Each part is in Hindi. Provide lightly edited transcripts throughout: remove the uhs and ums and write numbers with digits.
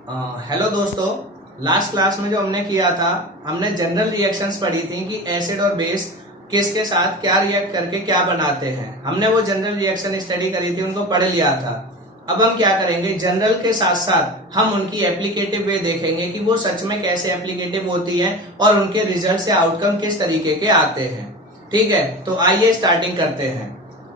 हेलो दोस्तों। लास्ट क्लास में जो हमने किया था, हमने जनरल रिएक्शंस पढ़ी थी कि एसिड और बेस किसके साथ क्या रिएक्ट करके क्या बनाते हैं। हमने वो जनरल रिएक्शन स्टडी करी थी, उनको पढ़ लिया था। अब हम क्या करेंगे, जनरल के साथ साथ हम उनकी एप्लीकेटिव वे देखेंगे कि वो सच में कैसे एप्लीकेटिव होती है और उनके रिजल्ट से आउटकम किस तरीके के आते हैं। ठीक है, तो आइए स्टार्टिंग करते हैं।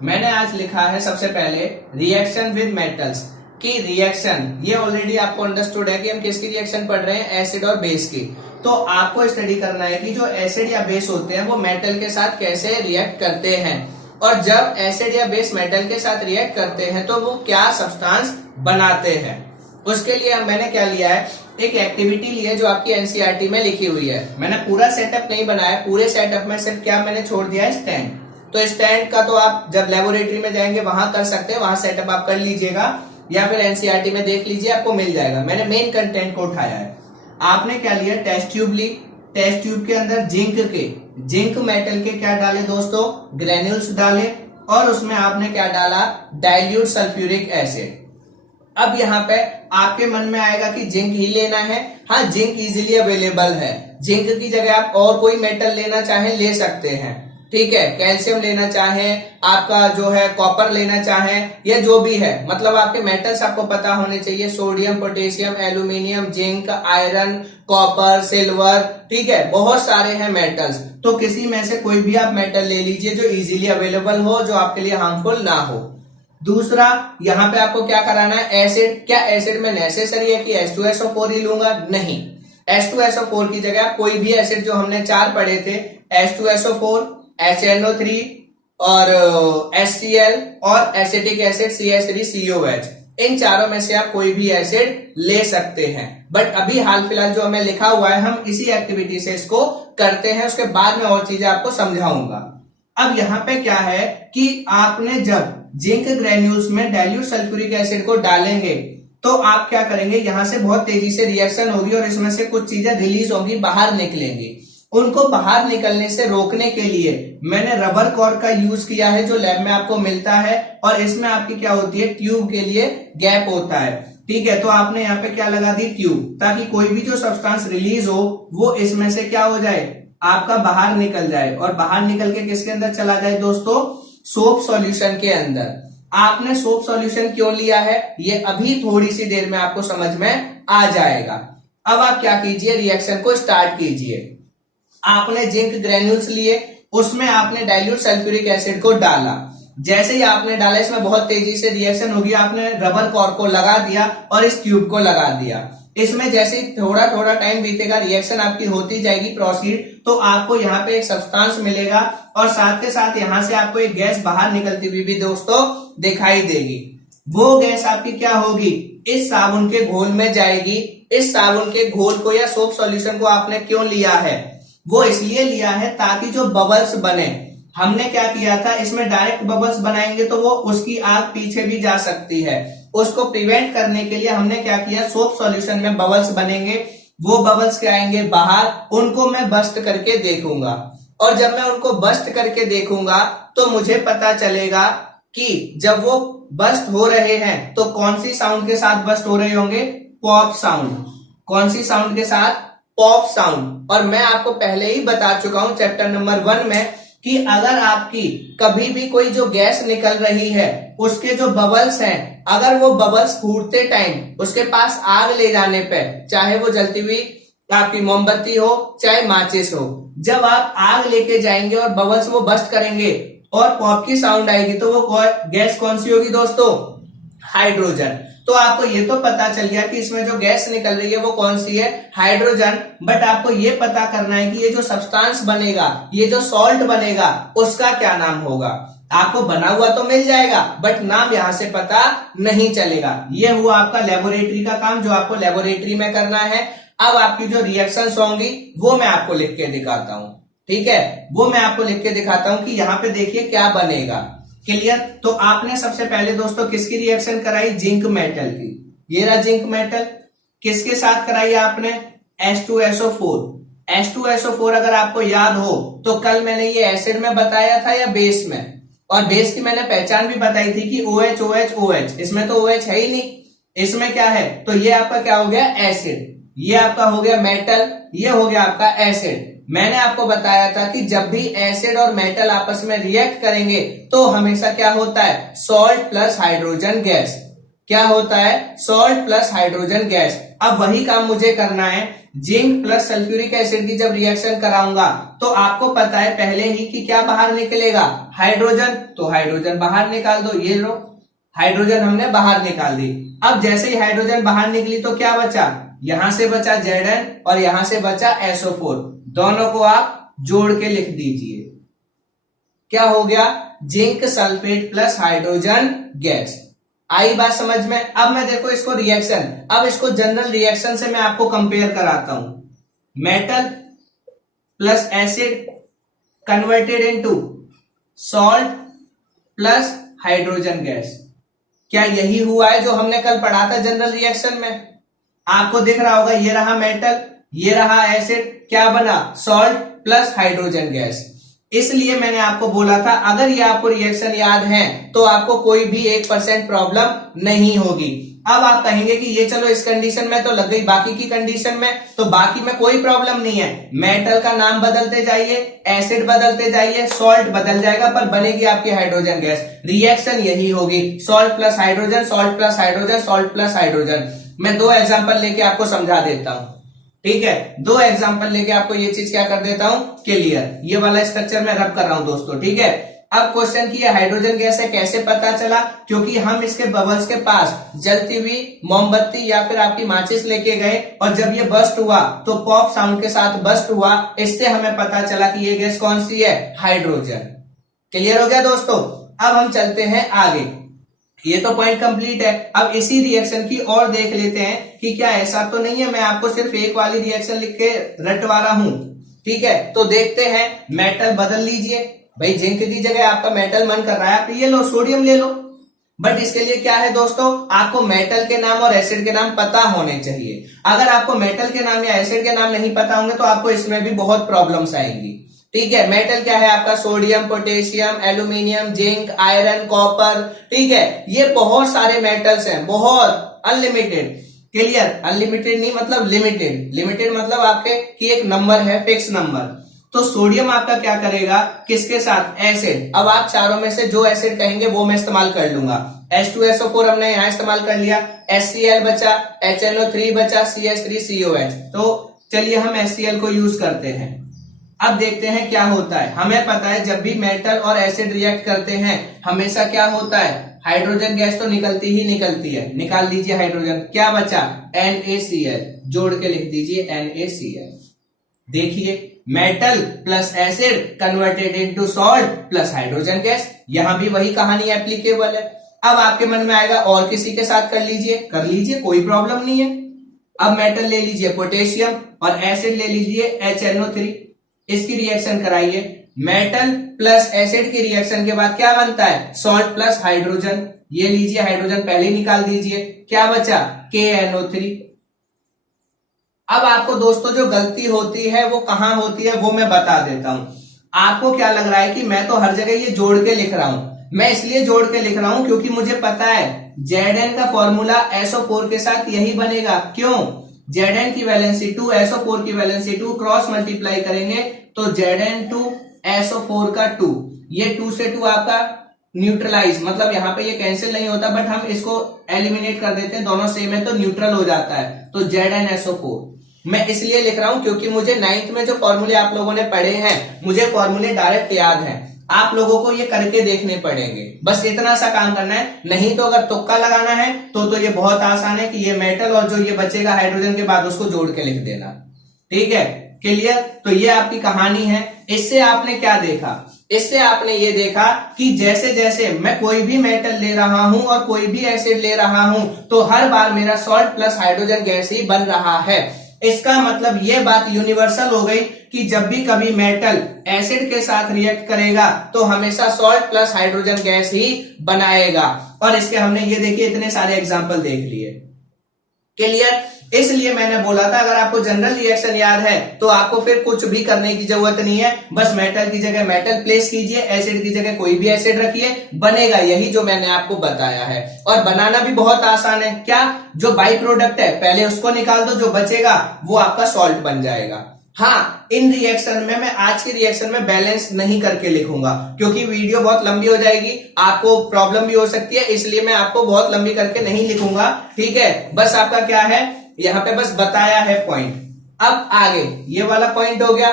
मैंने आज लिखा है सबसे पहले रिएक्शन विद मेटल्स की रिएक्शन। ये ऑलरेडी आपको अंडरस्टूड है कि हम किसकी रिएक्शन पढ़ रहे हैं, एसिड और बेस की। तो आपको स्टडी करना है कि जो एसिड या बेस होते हैं वो मेटल के साथ कैसे रिएक्ट करते हैं, और जब एसिड या बेस मेटल के साथ रिएक्ट करते हैं तो वो क्या सब्सटेंस बनाते हैं। उसके लिए मैंने क्या लिया है, एक एक्टिविटी ली है जो आपकी एनसीईआरटी में लिखी हुई है। मैंने पूरा सेटअप नहीं बनाया, पूरे सेटअप में सिर्फ क्या मैंने छोड़ दिया है, स्टैंड। तो स्टैंड का तो आप जब लेबोरेटरी में जाएंगे वहां कर सकते हैं, वहां सेटअप आप कर लीजिएगा, या फिर एनसीईआरटी में देख लीजिए, आपको मिल जाएगा। मैंने मेन कंटेंट को उठाया है। आपने क्या लिया, टेस्ट ट्यूब ली। टेस्ट ट्यूब के अंदर जिंक मेटल के क्या डाले दोस्तों, ग्रेन्यूल्स डाले, और उसमें आपने क्या डाला, डाइल्यूट सल्फ्यूरिक एसिड। अब यहाँ पे आपके मन में आएगा कि जिंक ही लेना है। हाँ, जिंक इजीली अवेलेबल है। जिंक की जगह आप और कोई मेटल लेना चाहें ले सकते हैं। ठीक है, कैल्शियम लेना चाहें, आपका जो है कॉपर लेना चाहें, या जो भी है, मतलब आपके मेटल्स आपको पता होने चाहिए। Sodium, potassium, aluminium, zinc, iron, copper, silver. ठीक है, बहुत सारे हैं मेटल्स। तो किसी में से कोई भी आप मेटल ले लीजिए जो इजीली अवेलेबल हो, जो आपके लिए हार्मफुल ना हो। दूसरा, यहाँ पे आपको क्या कराना है, एसिड। क्या एसिड में नेसेसरी है कि H2SO4 ही लूंगा? नहीं, H2SO4 की जगह कोई भी एसिड जो हमने 4 पढ़े थे, H2SO4, HNO3 और HCl और एसिटिक एसिड CH3COH, इन चारों में से आप कोई भी एसिड ले सकते हैं। बट अभी हाल फिलहाल जो हमें लिखा हुआ है, हम इसी एक्टिविटी से इसको करते हैं, उसके बाद में और चीजें आपको समझाऊंगा। अब यहाँ पे क्या है कि आपने जब जिंक ग्रेन्यूल्स में डाइल्यूट सल्फ्यूरिक एसिड को डालेंगे तो आप क्या करेंगे, यहां से बहुत तेजी से रिएक्शन होगी और इसमें से कुछ चीजें रिलीज होगी, बाहर निकलेंगी। उनको बाहर निकलने से रोकने के लिए मैंने रबर कॉर्क का यूज किया है, जो लैब में आपको मिलता है, और इसमें आपकी क्या होती है, ट्यूब के लिए गैप होता है। ठीक है, तो आपने यहाँ पे क्या लगा दी, ट्यूब, ताकि कोई भी जो सब्सटेंस रिलीज हो वो इसमें से क्या हो जाए, आपका बाहर निकल जाए, और बाहर निकल के किसके अंदर चला जाए दोस्तों, सोप सॉल्यूशन के अंदर। आपने सोप सॉल्यूशन क्यों लिया है, ये अभी थोड़ी सी देर में आपको समझ में आ जाएगा। अब आप क्या कीजिए, रिएक्शन को स्टार्ट कीजिए। आपने जिंक ग्रेन्यूल्स लिए, उसमें आपने डाइल्यूट सल्फ्यूरिक एसिड को डाला। जैसे ही आपने डाला, इसमें बहुत तेजी से रिएक्शन होगी। आपने रबर कॉर्क को लगा दिया और इस ट्यूब को लगा दिया। इसमें जैसे थोड़ा थोड़ा टाइम बीतेगा, रिएक्शन आपकी होती जाएगी प्रोसीड, तो आपको यहाँ पे एक सब्सटेंस मिलेगा, और साथ के साथ यहाँ से आपको एक गैस बाहर निकलती हुई भी दोस्तों दिखाई देगी। वो गैस आपकी क्या होगी, इस साबुन के घोल में जाएगी। इस साबुन के घोल को या सोप सॉल्यूशन को आपने क्यों लिया है, वो इसलिए लिया है ताकि जो बबल्स बने, हमने क्या किया था, इसमें डायरेक्ट बबल्स बनाएंगे तो वो उसकी आग पीछे भी जा सकती है। उसको प्रिवेंट करने के लिए हमने क्या किया, सोप सॉल्यूशन में बबल्स बनेंगे, वो बबल्स क्या आएंगे बाहर, उनको मैं बस्ट करके देखूंगा, और जब मैं उनको बस्ट करके देखूंगा तो मुझे पता चलेगा कि जब वो बस्ट हो रहे हैं तो कौन सी साउंड के साथ बस्ट हो रहे होंगे, पॉप साउंड। कौन सी साउंड के साथ, पॉप साउंड। और मैं आपको पहले ही बता चुका हूं चैप्टर नंबर 1 में कि अगर आपकी कभी भी कोई जो गैस निकल रही है, उसके जो बबल्स हैं, अगर वो बबल्स फूटते टाइम उसके पास आग ले जाने पे, चाहे वो जलती हुई आपकी मोमबत्ती हो चाहे माचिस हो, जब आप आग लेके जाएंगे और बबल्स वो बस्ट करेंगे और पॉप की साउंड आएगी, तो वो गैस कौन सी होगी दोस्तों, हाइड्रोजन। तो आपको ये तो पता चल गया कि इसमें जो गैस निकल रही है वो कौन सी है, हाइड्रोजन। बट आपको ये पता करना है कि ये जो सब्सटेंस बनेगा, ये जो सॉल्ट बनेगा, उसका क्या नाम होगा। आपको बना हुआ तो मिल जाएगा, बट नाम यहां से पता नहीं चलेगा। ये हुआ आपका लेबोरेटरी का काम, जो आपको लेबोरेटरी में करना है। अब आपकी जो रिएक्शंस होंगी वो मैं आपको लिख के दिखाता हूं। ठीक है, वो मैं आपको लिख के दिखाता हूं कि यहाँ पे देखिए क्या बनेगा। क्लियर? तो आपने सबसे पहले दोस्तों किसकी रिएक्शन कराई, जिंक मेटल की। ये रहा जिंक मेटल। किसके साथ कराई आपने, H2SO4। H2SO4 अगर आपको याद हो तो कल मैंने ये एसिड में बताया था या बेस में, और बेस की मैंने पहचान भी बताई थी कि OH OH OH, इसमें तो OH है ही नहीं। इसमें क्या है, तो ये आपका क्या हो गया एसिड, ये आपका हो गया मेटल, ये हो गया आपका एसिड। मैंने आपको बताया था कि जब भी एसिड और मेटल आपस में रिएक्ट करेंगे तो हमेशा क्या होता है, सॉल्ट प्लस हाइड्रोजन गैस। क्या होता है, सॉल्ट प्लस हाइड्रोजन गैस। अब वही काम मुझे करना है, जिंक प्लस सल्फ्यूरिक एसिड की जब रिएक्शन कराऊंगा तो आपको पता है पहले ही कि क्या बाहर निकलेगा, हाइड्रोजन, तो हाइड्रोजन बाहर निकाल दो, ये लो हाइड्रोजन हमने बाहर निकाल दी। अब जैसे ही हाइड्रोजन बाहर निकली तो क्या बचा, यहां से बचा Zn और यहां से बचा SO4, दोनों को आप जोड़ के लिख दीजिए, क्या हो गया, zinc sulphate plus hydrogen gas. आई बात समझ में। अब मैं देखो इसको रिएक्शन, अब इसको जनरल रिएक्शन से मैं आपको कंपेयर कराता हूं, metal plus acid converted into salt plus hydrogen gas. क्या यही हुआ है जो हमने कल पढ़ा था जनरल रिएक्शन में? आपको दिख रहा होगा, ये रहा मेटल, ये रहा एसिड, क्या बना, सॉल्ट प्लस हाइड्रोजन गैस। इसलिए मैंने आपको बोला था अगर ये आपको रिएक्शन याद है तो आपको कोई भी 1% प्रॉब्लम नहीं होगी। अब आप कहेंगे कि ये चलो इस कंडीशन में तो लग गई, बाकी की कंडीशन में, तो बाकी में कोई प्रॉब्लम नहीं है, मेटल का नाम बदलते जाइए, एसिड बदलते जाइए, सॉल्ट बदल जाएगा पर बनेगी आपकी हाइड्रोजन गैस। रिएक्शन यही होगी, salt plus hydrogen, salt plus hydrogen, salt plus hydrogen. मैं 2 एग्जांपल लेके आपको समझा देता हूं, ठीक है, 2 एग्जांपल लेके आपको ये चीज क्या कर देता हूं, क्लियर। ये वाला स्ट्रक्चर मैं रब कर रहा हूं दोस्तों, ठीक है। अब क्वेश्चन की हाइड्रोजन गैस है, कैसे पता चला, क्योंकि हम इसके बबल्स के पास जलती हुई मोमबत्ती या फिर आपकी माचिस लेके गए और जब ये बस्ट हुआ तो पॉप साउंड के साथ बस्ट हुआ, इससे हमें पता चला कि ये गैस कौन सी है, हाइड्रोजन। क्लियर हो गया दोस्तों। अब हम चलते हैं आगे, ये तो पॉइंट कंप्लीट है। अब इसी रिएक्शन की और देख लेते हैं कि क्या ऐसा तो नहीं है मैं आपको सिर्फ एक वाली रिएक्शन लिख के रटवा रहा हूं, ठीक है। तो देखते हैं, मेटल बदल लीजिए भाई, जिंक की जगह आपका मेटल मन कर रहा है, आप ये लो सोडियम ले लो, बट इसके लिए क्या है दोस्तों, आपको मेटल के नाम और एसिड के नाम पता होने चाहिए। अगर आपको मेटल के नाम या एसिड के नाम नहीं पता होंगे तो आपको इसमें भी बहुत प्रॉब्लम्स आएंगी, ठीक है। मेटल क्या है आपका, sodium, potassium, aluminium, zinc, iron, copper, ठीक है। ये बहुत सारे मेटल्स हैं, बहुत अनलिमिटेड। क्लियर, अनलिमिटेड नहीं मतलब लिमिटेड, लिमिटेड मतलब आपके की एक नंबर है, फिक्स नंबर। तो सोडियम आपका क्या करेगा, किसके साथ, एसिड। अब आप चारों में से जो एसिड कहेंगे वो मैं इस्तेमाल कर लूंगा। H2SO4 हमने यहां इस्तेमाल कर लिया, HCl बचा, HNO3 बचा, CH3COH। तो चलिए हम HCl को यूज करते हैं। अब देखते हैं क्या होता है। हमें पता है जब भी मेटल और एसिड रिएक्ट करते हैं हमेशा क्या होता है, हाइड्रोजन गैस तो निकलती ही निकलती है। निकाल लीजिए हाइड्रोजन, क्या बचा, NaCl, जोड़ के लिख दीजिए NaCl। देखिए, metal plus acid converted into salt plus hydrogen gas, यहां भी वही कहानी एप्लीकेबल है। अब आपके मन में आएगा और किसी के साथ कर लीजिए, कर लीजिए, कोई प्रॉब्लम नहीं है। अब मेटल ले लीजिए पोटेशियम और एसिड ले लीजिए HNO3, इसकी रिएक्शन कराइए। मेटल प्लस एसिड की रिएक्शन के बाद क्या बनता है, सॉल्ट प्लस हाइड्रोजन, ये लीजिए हाइड्रोजन पहले निकाल दीजिए, क्या बचा, KNO3। अब आपको दोस्तों जो गलती होती है वो कहां होती है वो मैं बता देता हूं। आपको क्या लग रहा है कि मैं तो हर जगह ये जोड़ के लिख रहा हूं, मैं इसलिए जोड़ के लिख रहा हूं क्योंकि मुझे पता है Zn का फॉर्मूला SO4 के साथ यही बनेगा। क्यों, Zn की वैलेंसी 2, SO4 की वैलेंसी 2, क्रॉस मल्टीप्लाई करेंगे तो Zn2 SO4 का 2, ये 2 से 2 आपका न्यूट्रलाइज, मतलब यहाँ पे ये कैंसिल नहीं होता बट हम इसको एलिमिनेट कर देते हैं, दोनों सेम है तो न्यूट्रल हो जाता है, तो ZnSO4। मैं इसलिए लिख रहा हूं क्योंकि मुझे 9th में जो फॉर्मूले आप लोगों ने पढ़े हैं मुझे फॉर्मूले डायरेक्ट याद हैं, आप लोगों को ये करके देखने पड़ेंगे, बस इतना सा काम करना है। नहीं तो अगर तुक्का लगाना है तो ये बहुत आसान है कि ये मेटल और जो ये बचेगा हाइड्रोजन के बाद उसको जोड़ के लिख देना, ठीक है। क्लियर, तो ये आपकी कहानी है। इससे आपने क्या देखा, इससे आपने ये देखा कि जैसे जैसे मैं कोई भी मेटल ले रहा हूं और कोई भी एसिड ले रहा हूं तो हर बार मेरा सॉल्ट प्लस हाइड्रोजन गैस ही बन रहा है। इसका मतलब ये बात यूनिवर्सल हो गई कि जब भी कभी मेटल एसिड के साथ रिएक्ट करेगा तो हमेशा सॉल्ट प्लस हाइड्रोजन गैस ही बनाएगा। और इसके हमने ये देखिए इतने सारे एग्जांपल देख लिए। क्लियर? इसलिए मैंने बोला था अगर आपको जनरल रिएक्शन याद है तो आपको फिर कुछ भी करने की जरूरत नहीं है, बस मेटल की जगह मेटल प्लेस कीजिए, एसिड की जगह कोई भी एसिड रखिए, बनेगा यही जो मैंने आपको बताया है। और बनाना भी बहुत आसान है। क्या? जो बाई प्रोडक्ट है पहले उसको निकाल दो, जो बचेगा वो आपका सॉल्ट बन जाएगा। हाँ, इन रिएक्शन में मैं आज की रिएक्शन में बैलेंस नहीं करके लिखूंगा क्योंकि वीडियो बहुत लंबी हो जाएगी, आपको प्रॉब्लम भी हो सकती है, इसलिए मैं आपको बहुत लंबी करके नहीं लिखूंगा। ठीक है, बस आपका क्या है यहाँ पे बस बताया है पॉइंट। अब आगे ये वाला पॉइंट हो गया।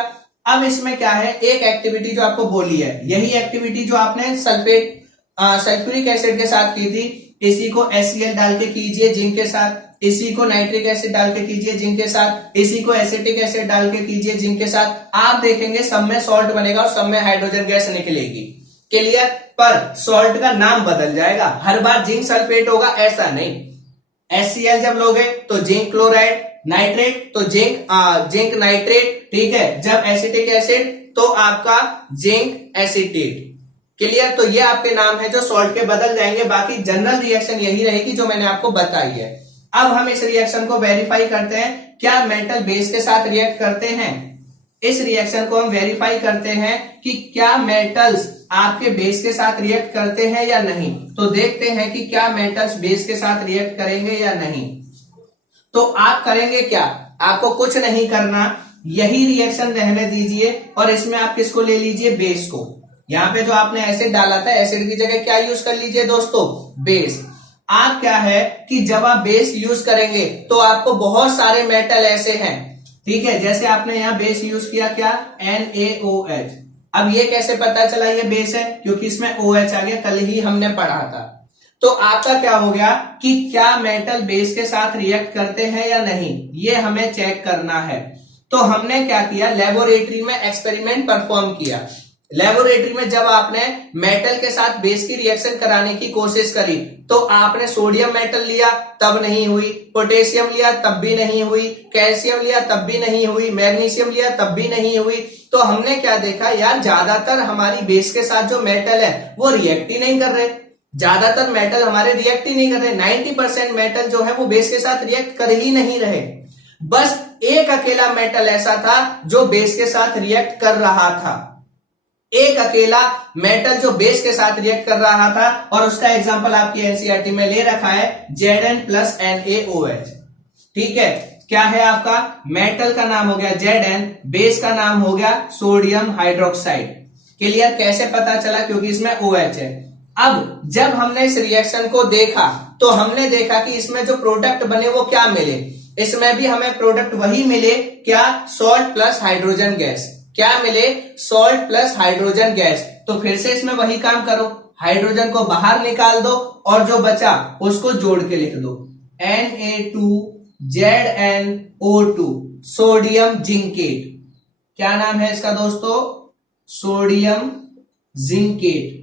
अब इसमें क्या है, एक एक्टिविटी जो आपको बोली है, यही एक्टिविटी जो आपने सल्फ्यूरिक एसिड के साथ की थी, इसी को HCl डाल के कीजिए जिंक के साथ, इसी को नाइट्रिक एसिड डाल के कीजिए जिंक के साथ, इसी को एसिटिक एसिड डाल के कीजिए जिंक के साथ। आप देखेंगे सब में सॉल्ट बनेगा और सब में हाइड्रोजन गैस निकलेगी। क्लियर? पर सॉल्ट का नाम बदल जाएगा, हर बार जिंक सल्फेट होगा ऐसा नहीं। HCl जब लोगे तो जिंक क्लोराइड, नाइट्रेट तो जिंक नाइट्रेट, ठीक है। जब एसिटिक एसिड तो आपका जिंक एसिटेट। क्लियर? तो ये आपके नाम है जो सॉल्ट के बदल जाएंगे, बाकी जनरल रिएक्शन यही रहेगी जो मैंने आपको बताई है। अब हम इस रिएक्शन को वेरीफाई करते हैं, क्या मेटल बेस के साथ रिएक्ट करते हैं। इस रिएक्शन को हम वेरीफाई करते हैं कि क्या मेटल्स आपके बेस के साथ रिएक्ट करते हैं या नहीं। तो देखते हैं कि क्या मेटल्स बेस के साथ रिएक्ट करेंगे या नहीं। तो आप करेंगे क्या, आपको कुछ नहीं करना, यही रिएक्शन रहने दीजिए और इसमें आप किसको ले लीजिए, बेस को। यहाँ पे जो आपने एसिड डाला था, एसिड की जगह क्या यूज कर लीजिए दोस्तों, बेस। आप क्या है कि जब आप बेस यूज करेंगे तो आपको बहुत सारे मेटल ऐसे हैं, ठीक है, जैसे आपने यहाँ बेस यूज किया क्या, NaOH। अब ये कैसे पता चला ये बेस है, क्योंकि इसमें OH आ गया, कल ही हमने पढ़ा था। तो आपका क्या हो गया कि क्या मेटल बेस के साथ रिएक्ट करते हैं या नहीं, ये हमें चेक करना है। तो हमने क्या किया, लेबोरेटरी में एक्सपेरिमेंट परफॉर्म किया। लेबोरेटरी में जब आपने मेटल के साथ बेस की रिएक्शन कराने की कोशिश करी तो आपने सोडियम मेटल लिया तब नहीं हुई, पोटेशियम लिया तब भी नहीं हुई, कैल्शियम लिया तब भी नहीं हुई, मैग्नीशियम लिया तब भी नहीं हुई। तो हमने क्या देखा यार, ज्यादातर हमारी बेस के साथ जो मेटल है वो रिएक्ट ही नहीं कर रहे, ज्यादातर मेटल हमारे रिएक्ट ही नहीं कर रहे। 90% मेटल जो है वो बेस के साथ रिएक्ट कर ही नहीं रहे। बस एक अकेला मेटल ऐसा था जो बेस के साथ रिएक्ट कर रहा था, एक अकेला मेटल जो बेस के साथ रिएक्ट कर रहा था, और उसका एग्जांपल आपकी एनसीईआरटी में ले रखा है, Zn+NaOH। ठीक है, क्या है आपका, मेटल का नाम हो गया Zn, बेस का नाम हो गया सोडियम हाइड्रोक्साइड। क्लियर? कैसे पता चला, क्योंकि इसमें OH है। अब जब हमने इस रिएक्शन को देखा तो हमने देखा कि इसमें जो प्रोडक्ट बने वो क्या मिले, इसमें भी हमें प्रोडक्ट वही मिले, क्या, सॉल्ट प्लस हाइड्रोजन गैस। क्या मिले, सॉल्ट प्लस हाइड्रोजन गैस। तो फिर से इसमें वही काम करो, हाइड्रोजन को बाहर निकाल दो और जो बचा उसको जोड़ के लिख दो, Na2ZnO2, सोडियम जिंकेट। क्या नाम है इसका दोस्तों, सोडियम जिंकेट।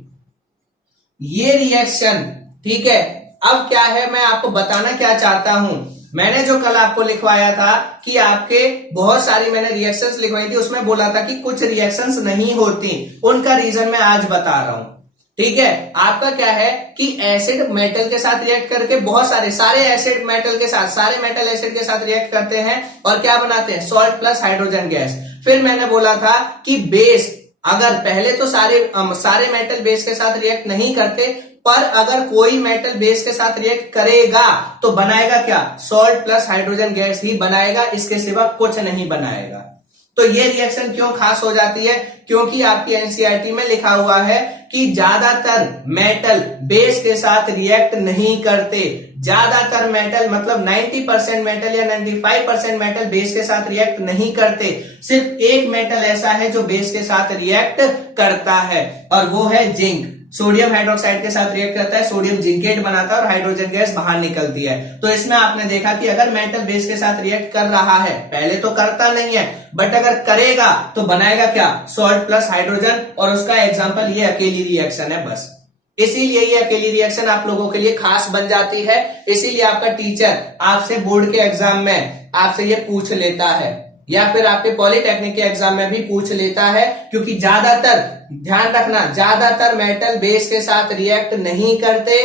ये रिएक्शन, ठीक है। अब क्या है, मैं आपको बताना क्या चाहता हूं, मैंने जो कल आपको लिखवाया था कि आपके बहुत सारी मैंने रिएक्शंस लिखवाई थी, उसमें बोला था कि कुछ रिएक्शंस नहीं होती, उनका रीजन मैं आज बता रहा हूं। ठीक है, आपका क्या है कि एसिड मेटल के साथ रिएक्ट करके बहुत सारे एसिड मेटल के साथ, सारे मेटल एसिड के साथ रिएक्ट करते हैं और क्या बनाते हैं, सॉल्ट प्लस हाइड्रोजन गैस। फिर मैंने बोला था कि बेस, अगर पहले तो सारे मेटल बेस के साथ रिएक्ट नहीं करते, पर अगर कोई मेटल बेस के साथ रिएक्ट करेगा तो बनाएगा क्या, सॉल्ट प्लस हाइड्रोजन गैस ही बनाएगा, इसके सिवा कुछ नहीं बनाएगा। तो ये रिएक्शन क्यों खास हो जाती है, क्योंकि आपकी एनसीईआरटी में लिखा हुआ है कि ज्यादातर मेटल बेस के साथ रिएक्ट नहीं करते। ज्यादातर मेटल मतलब 90% मेटल या 95% मेटल बेस के साथ रिएक्ट नहीं करते। सिर्फ एक मेटल ऐसा है जो बेस के साथ रिएक्ट करता है और वो है जिंक। सोडियम हाइड्रोक्साइड के साथ रिएक्ट करता है, सोडियम जिंकेट बनाता है और हाइड्रोजन गैस बाहर निकलती है। तो इसमें आपने देखा कि अगर मेटल बेस के साथ रिएक्ट कर रहा है, पहले तो करता नहीं है, बट अगर करेगा तो बनाएगा क्या, सॉल्ट प्लस हाइड्रोजन, और उसका एग्जांपल ये अकेली रिएक्शन है बस। इसीलिए ये अकेली रिएक्शन आप लोगों के लिए खास बन जाती है, इसीलिए आपका टीचर आपसे बोर्ड के एग्जाम में आपसे ये पूछ लेता है, या फिर आपके पॉलिटेक्निक के एग्जाम में भी पूछ लेता है, क्योंकि ज्यादातर, ध्यान रखना, ज्यादातर मेटल बेस के साथ रिएक्ट नहीं करते।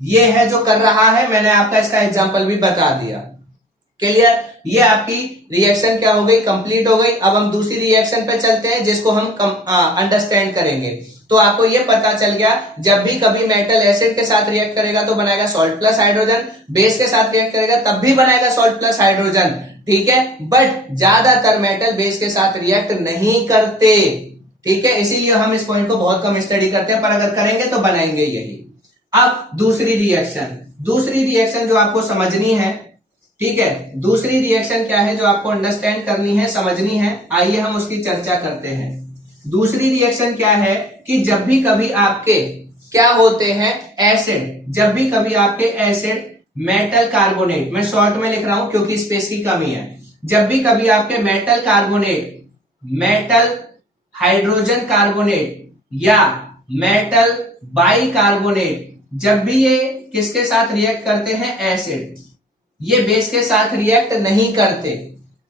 ये है जो कर रहा है, मैंने आपका इसका एग्जांपल भी बता दिया। क्लियर? ये आपकी रिएक्शन क्या हो गई, कंप्लीट हो गई। अब हम दूसरी रिएक्शन पे चलते हैं जिसको हम अंडरस्टैंड करेंगे। तो आपको ये पता चल गया, जब भी कभी मेटल एसिड के साथ रिएक्ट करेगा तो बनाएगा सॉल्ट प्लस हाइड्रोजन, बेस के साथ रिएक्ट करेगा तब भी बनाएगा सॉल्ट प्लस हाइड्रोजन, ठीक है। बट ज्यादातर मेटल बेस के साथ रिएक्ट नहीं करते, ठीक है। इसीलिए हम इस पॉइंट को बहुत कम स्टडी करते हैं, पर अगर करेंगे तो बनाएंगे यही। अब दूसरी रिएक्शन जो आपको समझनी है, ठीक है, दूसरी रिएक्शन क्या है जो आपको अंडरस्टैंड करनी है, समझनी है, आइए हम उसकी चर्चा करते हैं। दूसरी रिएक्शन क्या है कि जब भी कभी आपके क्या होते हैं एसिड, जब भी कभी आपके एसिड मेटल कार्बोनेट, मैं शॉर्ट में लिख रहा हूं क्योंकि स्पेस की कमी है, जब भी कभी आपके metal carbonate, metal hydrogen carbonate या मेटल बाई कार्बोनेट, जब भी ये किसके साथ रिएक्ट करते हैं एसिड, ये बेस के साथ रिएक्ट नहीं करते।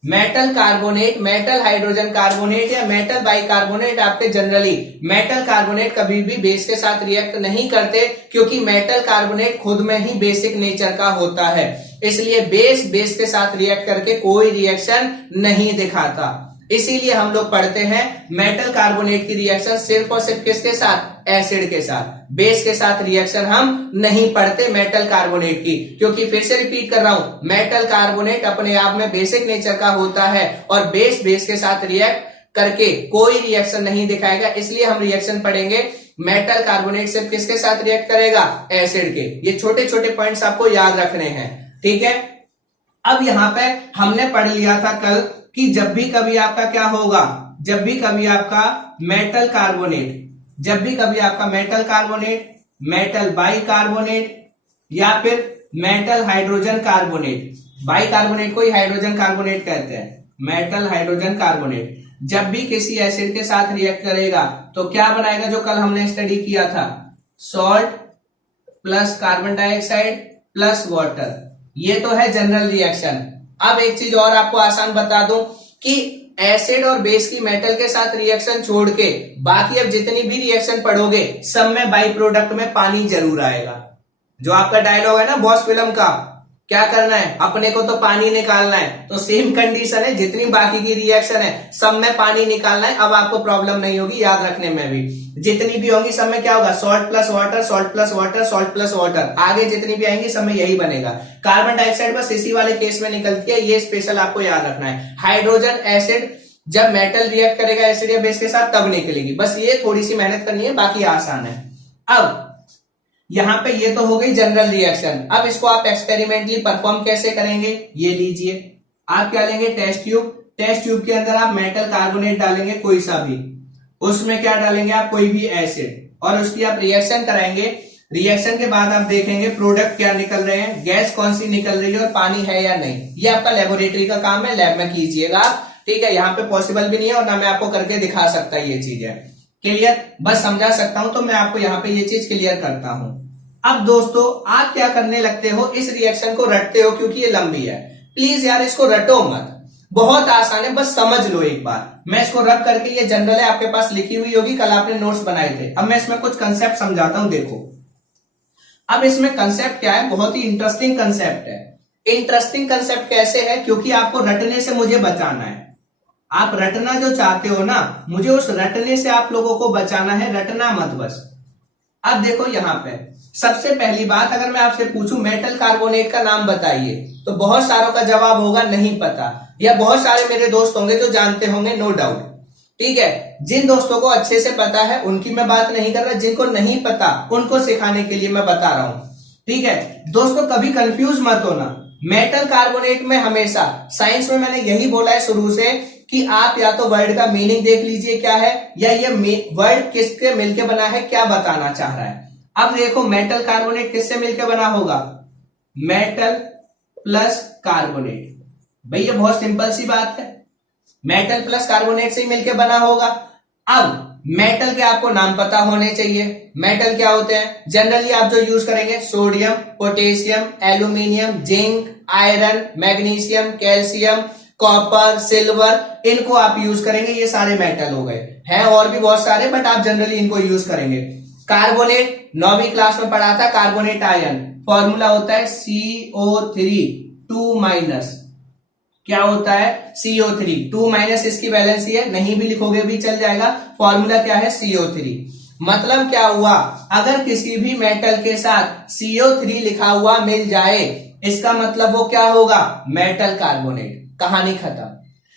Metal carbonate, metal hydrogen carbonate या मेटल बाइकार्बोनेट, आपके जनरली मेटल कार्बोनेट कभी भी बेस के साथ रिएक्ट नहीं करते, क्योंकि मेटल कार्बोनेट खुद में ही बेसिक नेचर का होता है, इसलिए बेस के साथ रिएक्ट करके कोई रिएक्शन नहीं दिखाता। इसीलिए हम लोग पढ़ते हैं मेटल कार्बोनेट की रिएक्शन सिर्फ और सिर्फ किसके साथ, एसिड के साथ। बेस के साथ रिएक्शन हम नहीं पढ़ते मेटल कार्बोनेट की, क्योंकि फिर से रिपीट कर रहा हूं, मेटल कार्बोनेट अपने आप में बेसिक नेचर का होता है और बेस के साथ रिएक्ट करके कोई रिएक्शन नहीं दिखाएगा। इसलिए हम रिएक्शन पढ़ेंगे मेटल कार्बोनेट सिर्फ किसके साथ रिएक्ट करेगा, एसिड के। ये छोटे छोटे पॉइंट्स आपको याद रखने हैं, ठीक है। अब यहां पे हमने पढ़ लिया था कल कि जब भी कभी आपका क्या होगा, जब भी कभी आपका मेटल कार्बोनेट, जब भी कभी आपका मेटल कार्बोनेट, मेटल बाइकार्बोनेट या फिर मेटल हाइड्रोजन कार्बोनेट, बाइकार्बोनेट को ही हाइड्रोजन कार्बोनेट कहते हैं, मेटल हाइड्रोजन कार्बोनेट, जब भी किसी एसिड के साथ रिएक्ट करेगा तो क्या बनाएगा, जो कल हमने स्टडी किया था, salt plus carbon dioxide plus water. ये तो है जनरल रिएक्शन। अब एक चीज और आपको आसान बता दूं कि एसिड और बेस की मेटल के साथ रिएक्शन छोड़ के बाकी अब जितनी भी रिएक्शन पढ़ोगे सब में बाई प्रोडक्ट में पानी जरूर आएगा। जो आपका डायलॉग है ना बॉस फिल्म का, क्या करना है, अपने को तो पानी निकालना है, तो सेम कंडीशन है, जितनी बाकी की रिएक्शन है सब में पानी निकालना है। अब आपको प्रॉब्लम नहीं होगी याद रखने में भी, जितनी भी होंगी सब में क्या होगा, salt plus water, salt plus water, salt plus water, आगे जितनी भी आएंगी सब में यही बनेगा। कार्बन डाइऑक्साइड बस इसी वाले केस में निकलती है, ये स्पेशल आपको याद रखना है। हाइड्रोजन एसिड जब मेटल रिएक्ट करेगा एसिड या बेस के साथ तब निकलेगी, बस ये थोड़ी सी मेहनत करनी है, बाकी आसान है। अब यहां पे ये तो हो गई जनरल रिएक्शन। अब इसको आप एक्सपेरिमेंटली परफॉर्म कैसे करेंगे, ये लीजिए, आप क्या लेंगे, टेस्ट ट्यूब, टेस्ट ट्यूब के अंदर आप मेटल कार्बोनेट डालेंगे कोई सा भी, उसमें क्या डालेंगे आप, कोई भी एसिड, और उसकी आप रिएक्शन कराएंगे। रिएक्शन के बाद आप देखेंगे प्रोडक्ट क्या निकल रहे हैं, गैस कौन सी निकल रही है और पानी है या नहीं। ये आपका लेबोरेटरी का काम है, लैब में कीजिएगा आप, ठीक है। यहाँ पे पॉसिबल भी नहीं है और ना मैं आपको करके दिखा सकता ये चीजें, क्लियर, बस समझा सकता हूं, तो मैं आपको यहाँ पे ये चीज क्लियर करता हूं। अब दोस्तों आप क्या करने लगते हो, इस रिएक्शन को रटते हो क्योंकि ये लंबी है, प्लीज यार इसको रटो मत, बहुत आसान है, बस समझ लो एक बार। मैं इसको रब करके, ये जनरल है, आपके पास लिखी हुई होगी, कल आपने नोट्स बनाए थे। अब मैं इसमें कुछ कंसेप्ट समझाता हूं, देखो। अब इसमें कंसेप्ट क्या है, बहुत ही इंटरेस्टिंग कंसेप्ट है। इंटरेस्टिंग कंसेप्ट कैसे है, क्योंकि आपको रटने से मुझे बचाना है। आप रटना जो चाहते हो ना, मुझे उस रटने से आप लोगों को बचाना है, रटना मत बस। अब देखो यहां पे सबसे पहली बात, अगर मैं आपसे पूछूं मेटल कार्बोनेट का नाम बताइए, तो बहुत सारों का जवाब होगा नहीं पता, या बहुत सारे मेरे दोस्त होंगे जो जानते होंगे, नो डाउट, ठीक है। जिन दोस्तों को अच्छे से पता है उनकी मैं बात नहीं कर रहा, जिनको नहीं पता उनको सिखाने के लिए मैं बता रहा हूं, ठीक है। दोस्तों कभी कंफ्यूज मत होना, मेटल कार्बोनेट में हमेशा, साइंस में मैंने यही बोला है शुरू से कि आप या तो वर्ड का मीनिंग देख लीजिए क्या है, या ये वर्ड किसके मिलके बना है, क्या बताना चाह रहा है। अब देखो मेटल कार्बोनेट किससे मिलकर बना होगा, मेटल प्लस कार्बोनेट, भाई ये बहुत सिंपल सी बात है, मेटल प्लस कार्बोनेट से ही मिलकर बना होगा। अब मेटल के आपको नाम पता होने चाहिए, मेटल क्या होते हैं, जनरली आप जो यूज करेंगे, sodium, potassium, aluminium, zinc, iron, magnesium, calcium, copper, silver, इनको आप यूज करेंगे, ये सारे मेटल हो गए हैं, और भी बहुत सारे, बट आप जनरली इनको यूज करेंगे। कार्बोनेट 9वीं क्लास में पढ़ा था, कार्बोनेट आयन फॉर्मूला होता है CO3 2 क्या होता है CO3 2 इसकी वैलेंसी है, नहीं भी लिखोगे भी चल जाएगा। फॉर्मूला क्या है CO3। मतलब क्या हुआ, अगर किसी भी मेटल के साथ CO3 लिखा हुआ मिल जाए, इसका मतलब वो क्या होगा, मेटल कार्बोनेट। कहानी खत्म।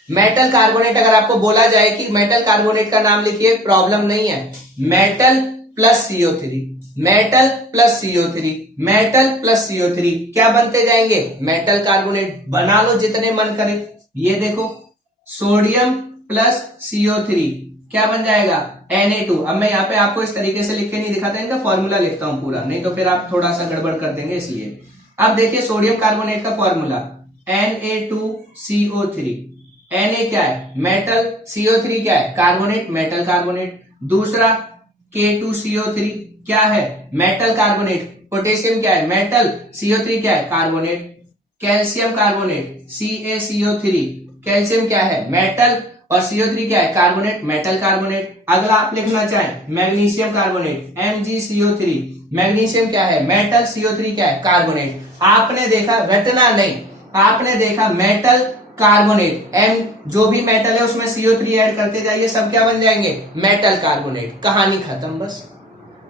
मेटल कार्बोनेट अगर आपको बोला जाए कि मेटल कार्बोनेट का नाम लिखिए, प्रॉब्लम नहीं है। Metal plus CO3, metal plus CO3, metal plus CO3 क्या बनते जाएंगे, मेटल कार्बोनेट। बना लो जितने मन करे। ये देखो सोडियम प्लस CO3 क्या बन जाएगा, Na2। अब मैं यहाँ पे आपको इस तरीके से लिख के नहीं दिखाता, इनका फॉर्मूला लिखता हूं पूरा, नहीं तो फिर आप थोड़ा सा गड़बड़ कर देंगे, इसलिए। अब देखिए सोडियम कार्बोनेट का फॉर्मूला Na2CO3। Na क्या है, मेटल, CO3 क्या है, कार्बोनेट, मेटल कार्बोनेट। दूसरा K2CO3 क्या है, मेटल कार्बोनेट। पोटेशियम क्या है, मेटल, CO3 क्या है, carbonate. Calcium carbonate CaCO3, calcium क्या है, मेटल, और CO3 क्या है, कार्बोनेट, मेटल कार्बोनेट। अगला आप लिखना चाहें मैग्नीशियम कार्बोनेट MgCO3, मैग्नीशियम क्या है, मेटल, CO3 क्या है, कार्बोनेट। आपने देखा, रटना नहीं, आपने देखा मेटल कार्बोनेट, एम जो भी मेटल है उसमें CO3 ऐड करते जाइए, सब क्या बन जाएंगे, मेटल कार्बोनेट। कहानी खत्म, बस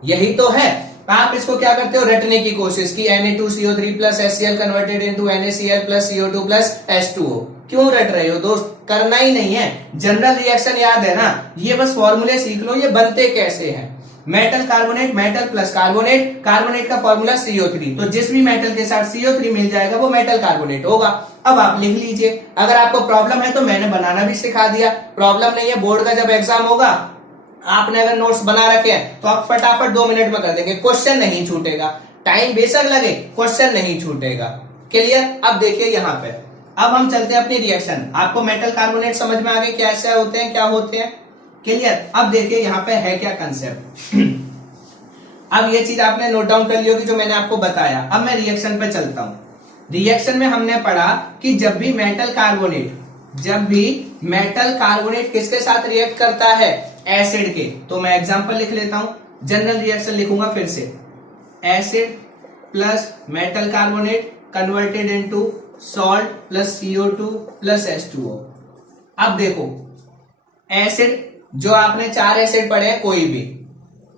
यही तो है। आप इसको क्या करते हो, रटने की कोशिश की, Na2CO3 plus HCl converted into NaCl plus CO2 plus H2O। क्यों रट रहे हो दोस्त, करना ही नहीं है। जनरल रिएक्शन याद है ना, ये बस फॉर्मूले सीख लो, ये बनते कैसे हैं। Metal carbonate, metal plus carbonate, carbonate का फॉर्मूला CO3, तो जिस भी मेटल के साथ CO3 मिल जाएगा वो मेटल कार्बोनेट होगा। अब आप लिख लीजिए। अगर आपको प्रॉब्लम है तो मैंने बनाना भी सिखा दिया, प्रॉब्लम नहीं है। बोर्ड का जब एग्जाम होगा, आपने अगर नोट्स बना रखे हैं तो आप फटाफट 2 मिनट में कर देंगे, क्वेश्चन नहीं छूटेगा। टाइम बेशक लगे, क्वेश्चन नहीं छूटेगा। क्लियर। अब देखिए यहाँ पे, अब हम चलते हैं अपनी रिएक्शन। आपको मेटल कार्बोनेट समझ में आ गए कैसे होते हैं, क्या होते हैं। क्लियर। अब देखिए यहाँ पे है क्या कंसेप्ट। अब ये चीज आपने नोट डाउन कर ली होगी जो मैंने आपको बताया। अब मैं रिएक्शन पे चलता हूं। रिएक्शन में हमने पढ़ा कि जब भी मेटल कार्बोनेट किसके साथ रिएक्ट करता है, एसिड के। तो मैं एग्जांपल लिख लेता हूं, जनरल रिएक्शन लिखूंगा फिर से। Acid plus metal carbonate converted into salt plus CO2 plus H2O। अब देखो एसिड, जो आपने 4 एसिड पढ़े हैं कोई भी,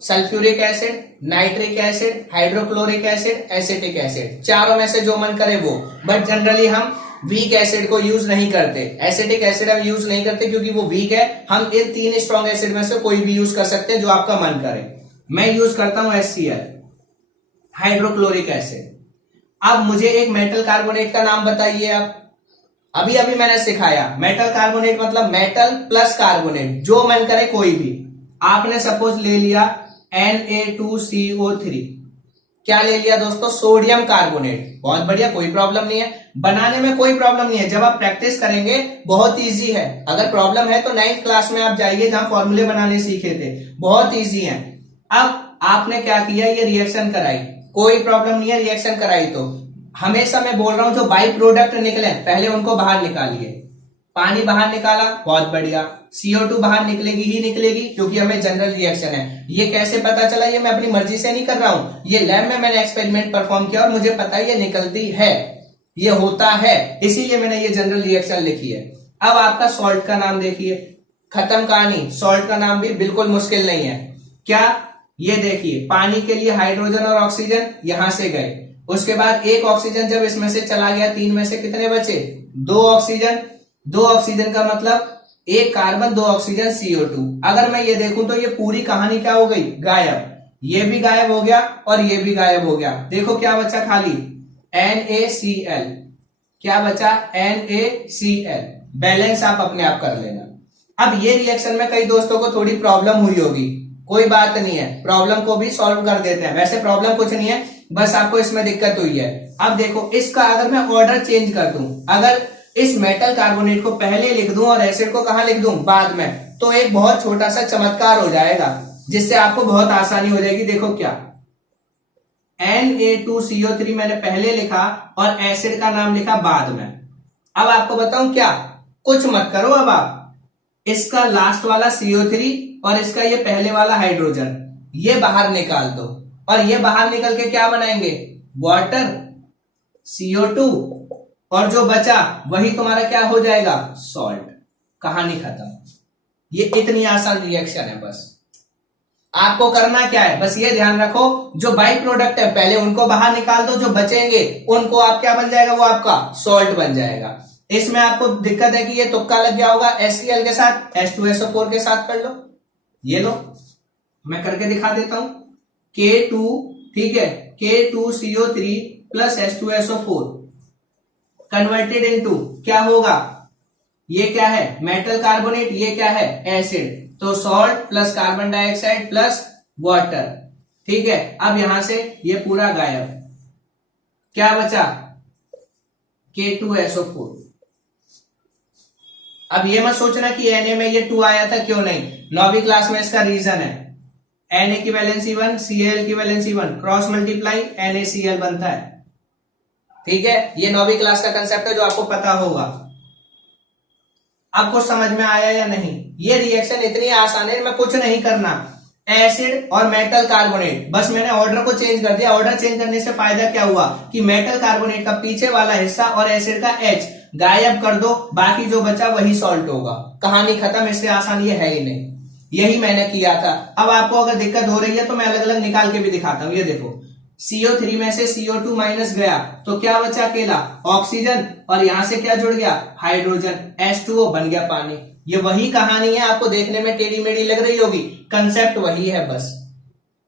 sulphuric acid, nitric acid, hydrochloric acid, acetic acid, चारों में से जो मन करे वो। बट जनरली हम वीक एसिड को यूज नहीं करते, एसिटिक एसिड हम यूज नहीं करते क्योंकि वो वीक है। हम इन 3 स्ट्रॉन्ग एसिड में से कोई भी यूज कर सकते हैं जो आपका मन करे। मैं यूज करता हूं HCl, हाइड्रोक्लोरिक एसिड। अब मुझे एक मेटल कार्बोनेट का नाम बताइए। अब अभी अभी मैंने सिखाया, मेटल कार्बोनेट मतलब मेटल प्लस कार्बोनेट, जो मन करे कोई भी। आपने सपोज ले लिया Na2CO3, क्या ले लिया दोस्तों, सोडियम कार्बोनेट। बहुत बढ़िया, कोई प्रॉब्लम नहीं है, बनाने में कोई प्रॉब्लम नहीं है। जब आप प्रैक्टिस करेंगे बहुत इजी है। अगर प्रॉब्लम है तो 9th क्लास में आप जाइए जहां फॉर्मूले बनाने सीखे थे, बहुत इजी है। अब आपने क्या किया, ये रिएक्शन कराई, कोई प्रॉब्लम नहीं है, रिएक्शन कराई तो हमेशा मैं बोल रहा हूं जो बाई प्रोडक्ट निकले पहले उनको बाहर निकालिए। पानी बाहर निकाला, बहुत बढ़िया। CO2 बाहर निकलेगी ही निकलेगी क्योंकि हमें जनरल रिएक्शन है। ये कैसे पता चला, ये मैं अपनी मर्जी से नहीं कर रहा हूं, ये लैब में मैंने एक्सपेरिमेंट परफॉर्म किया और मुझे पता है ये निकलती है, ये होता है, इसीलिए मैंने ये जनरल रिएक्शन लिखी है। अब आपका सॉल्ट का नाम देखिए, खत्म कहानी। सॉल्ट का नाम भी बिल्कुल मुश्किल नहीं है। क्या, ये देखिए, पानी के लिए हाइड्रोजन और ऑक्सीजन यहां से गए, उसके बाद एक ऑक्सीजन जब इसमें से चला गया, 3 में से कितने बचे, 2 ऑक्सीजन। 2 ऑक्सीजन का मतलब 1 कार्बन 2 ऑक्सीजन CO2। अगर मैं ये देखूं तो ये पूरी कहानी क्या हो गई, गायब। ये भी गायब हो गया और ये भी गायब हो गया। देखो क्या बचा, खाली NaCl। क्या बचा, NaCl। बैलेंस आप अपने आप कर लेना। अब ये रिएक्शन में कई दोस्तों को थोड़ी प्रॉब्लम हुई होगी, कोई बात नहीं है, प्रॉब्लम को भी सॉल्व कर देते हैं। वैसे प्रॉब्लम कुछ नहीं है, बस आपको इसमें दिक्कत हुई है। अब देखो इसका अगर मैं ऑर्डर चेंज कर दूं, अगर इस मेटल कार्बोनेट को पहले लिख दूं और एसिड को कहां लिख दूं, बाद में, तो एक बहुत छोटा सा चमत्कार हो जाएगा जिससे आपको बहुत आसानी हो जाएगी। देखो क्या, Na2CO3 मैंने पहले लिखा और एसिड का नाम लिखा बाद में। अब आपको बताऊं क्या, कुछ मत करो। अब आप इसका लास्ट वाला CO3 और इसका ये पहले वाला हाइड्रोजन, ये बाहर निकाल दो और ये बाहर निकल के क्या बनाएंगे, वाटर, CO2, और जो बचा वही तुम्हारा क्या हो जाएगा, सॉल्ट। कहानी खत्म। ये इतनी आसान रिएक्शन है। बस आपको करना क्या है, बस ये ध्यान रखो, जो बाई प्रोडक्ट है पहले उनको बाहर निकाल दो, जो बचेंगे उनको आप क्या बन जाएगा, वो आपका सॉल्ट बन जाएगा। इसमें आपको दिक्कत है कि ये तुक्का लग गया होगा, HCl के साथ H2SO4 के साथ कर लो। ये लो, मैं करके दिखा देता हूं। K2, ठीक है, K2CO3 plus H2SO4 converted into क्या होगा, ये क्या है, मेटल कार्बोनेट, ये क्या है, एसिड। तो salt plus carbon dioxide plus water, ठीक है। अब यहां से ये पूरा गायब, क्या बचा, K2SO4। अब ये मत सोचना कि Na में ये 2 आया था, क्यों नहीं, 9वीं क्लास में इसका रीजन है, Na की वैलेंसी 1, Cl की वैलेंसी 1, क्रॉस मल्टीप्लाई NaCl बनता है, ठीक है। ये 9वीं क्लास का कंसेप्ट है जो आपको पता होगा। आपको समझ में आया या नहीं, ये रिएक्शन इतनी आसान है, मैं कुछ नहीं करना, एसिड और मेटल कार्बोनेट, बस मैंने ऑर्डर को चेंज कर दिया। ऑर्डर चेंज करने से फायदा क्या हुआ कि मेटल कार्बोनेट का पीछे वाला हिस्सा और एसिड का H गायब कर दो, बाकी जो बचा वही सॉल्ट होगा। कहानी खत्म, इससे आसान ये है ही नहीं। यही मैंने किया था। अब आपको अगर दिक्कत हो रही है तो मैं अलग अलग निकाल के भी दिखाता हूं। ये देखो, CO3 में से CO2 माइनस गया तो क्या बचा, अकेला ऑक्सीजन, और यहां से क्या जुड़ गया, हाइड्रोजन, H2O बन गया पानी। ये वही कहानी है, आपको देखने में टेढ़ी मेढ़ी लग रही होगी, कंसेप्ट वही है बस,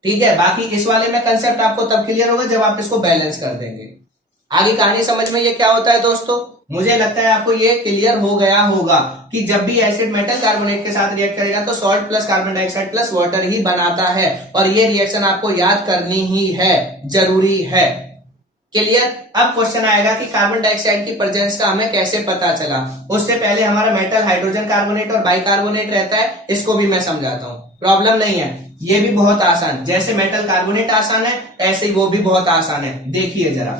ठीक है। बाकी इस वाले में कंसेप्ट आपको तब क्लियर होगा जब आप इसको बैलेंस कर देंगे। आगे कहानी समझ में ये क्या होता है दोस्तों, मुझे लगता है आपको ये क्लियर हो गया होगा कि जब भी एसिड मेटल कार्बोनेट के साथ रिएक्ट करेगा तो salt plus carbon dioxide plus water ही बनाता है, और ये रिएक्शन आपको याद करनी ही है, जरूरी है। क्लियर। अब क्वेश्चन आएगा कि कार्बन डाइऑक्साइड की प्रेजेंस का हमें कैसे पता चला। उससे पहले हमारा मेटल हाइड्रोजन कार्बोनेट और बाइकार्बोनेट रहता है, इसको भी मैं समझाता हूं, प्रॉब्लम नहीं है, ये भी बहुत आसान, जैसे मेटल कार्बोनेट आसान है ऐसे ही वो भी बहुत आसान है। देखिए जरा,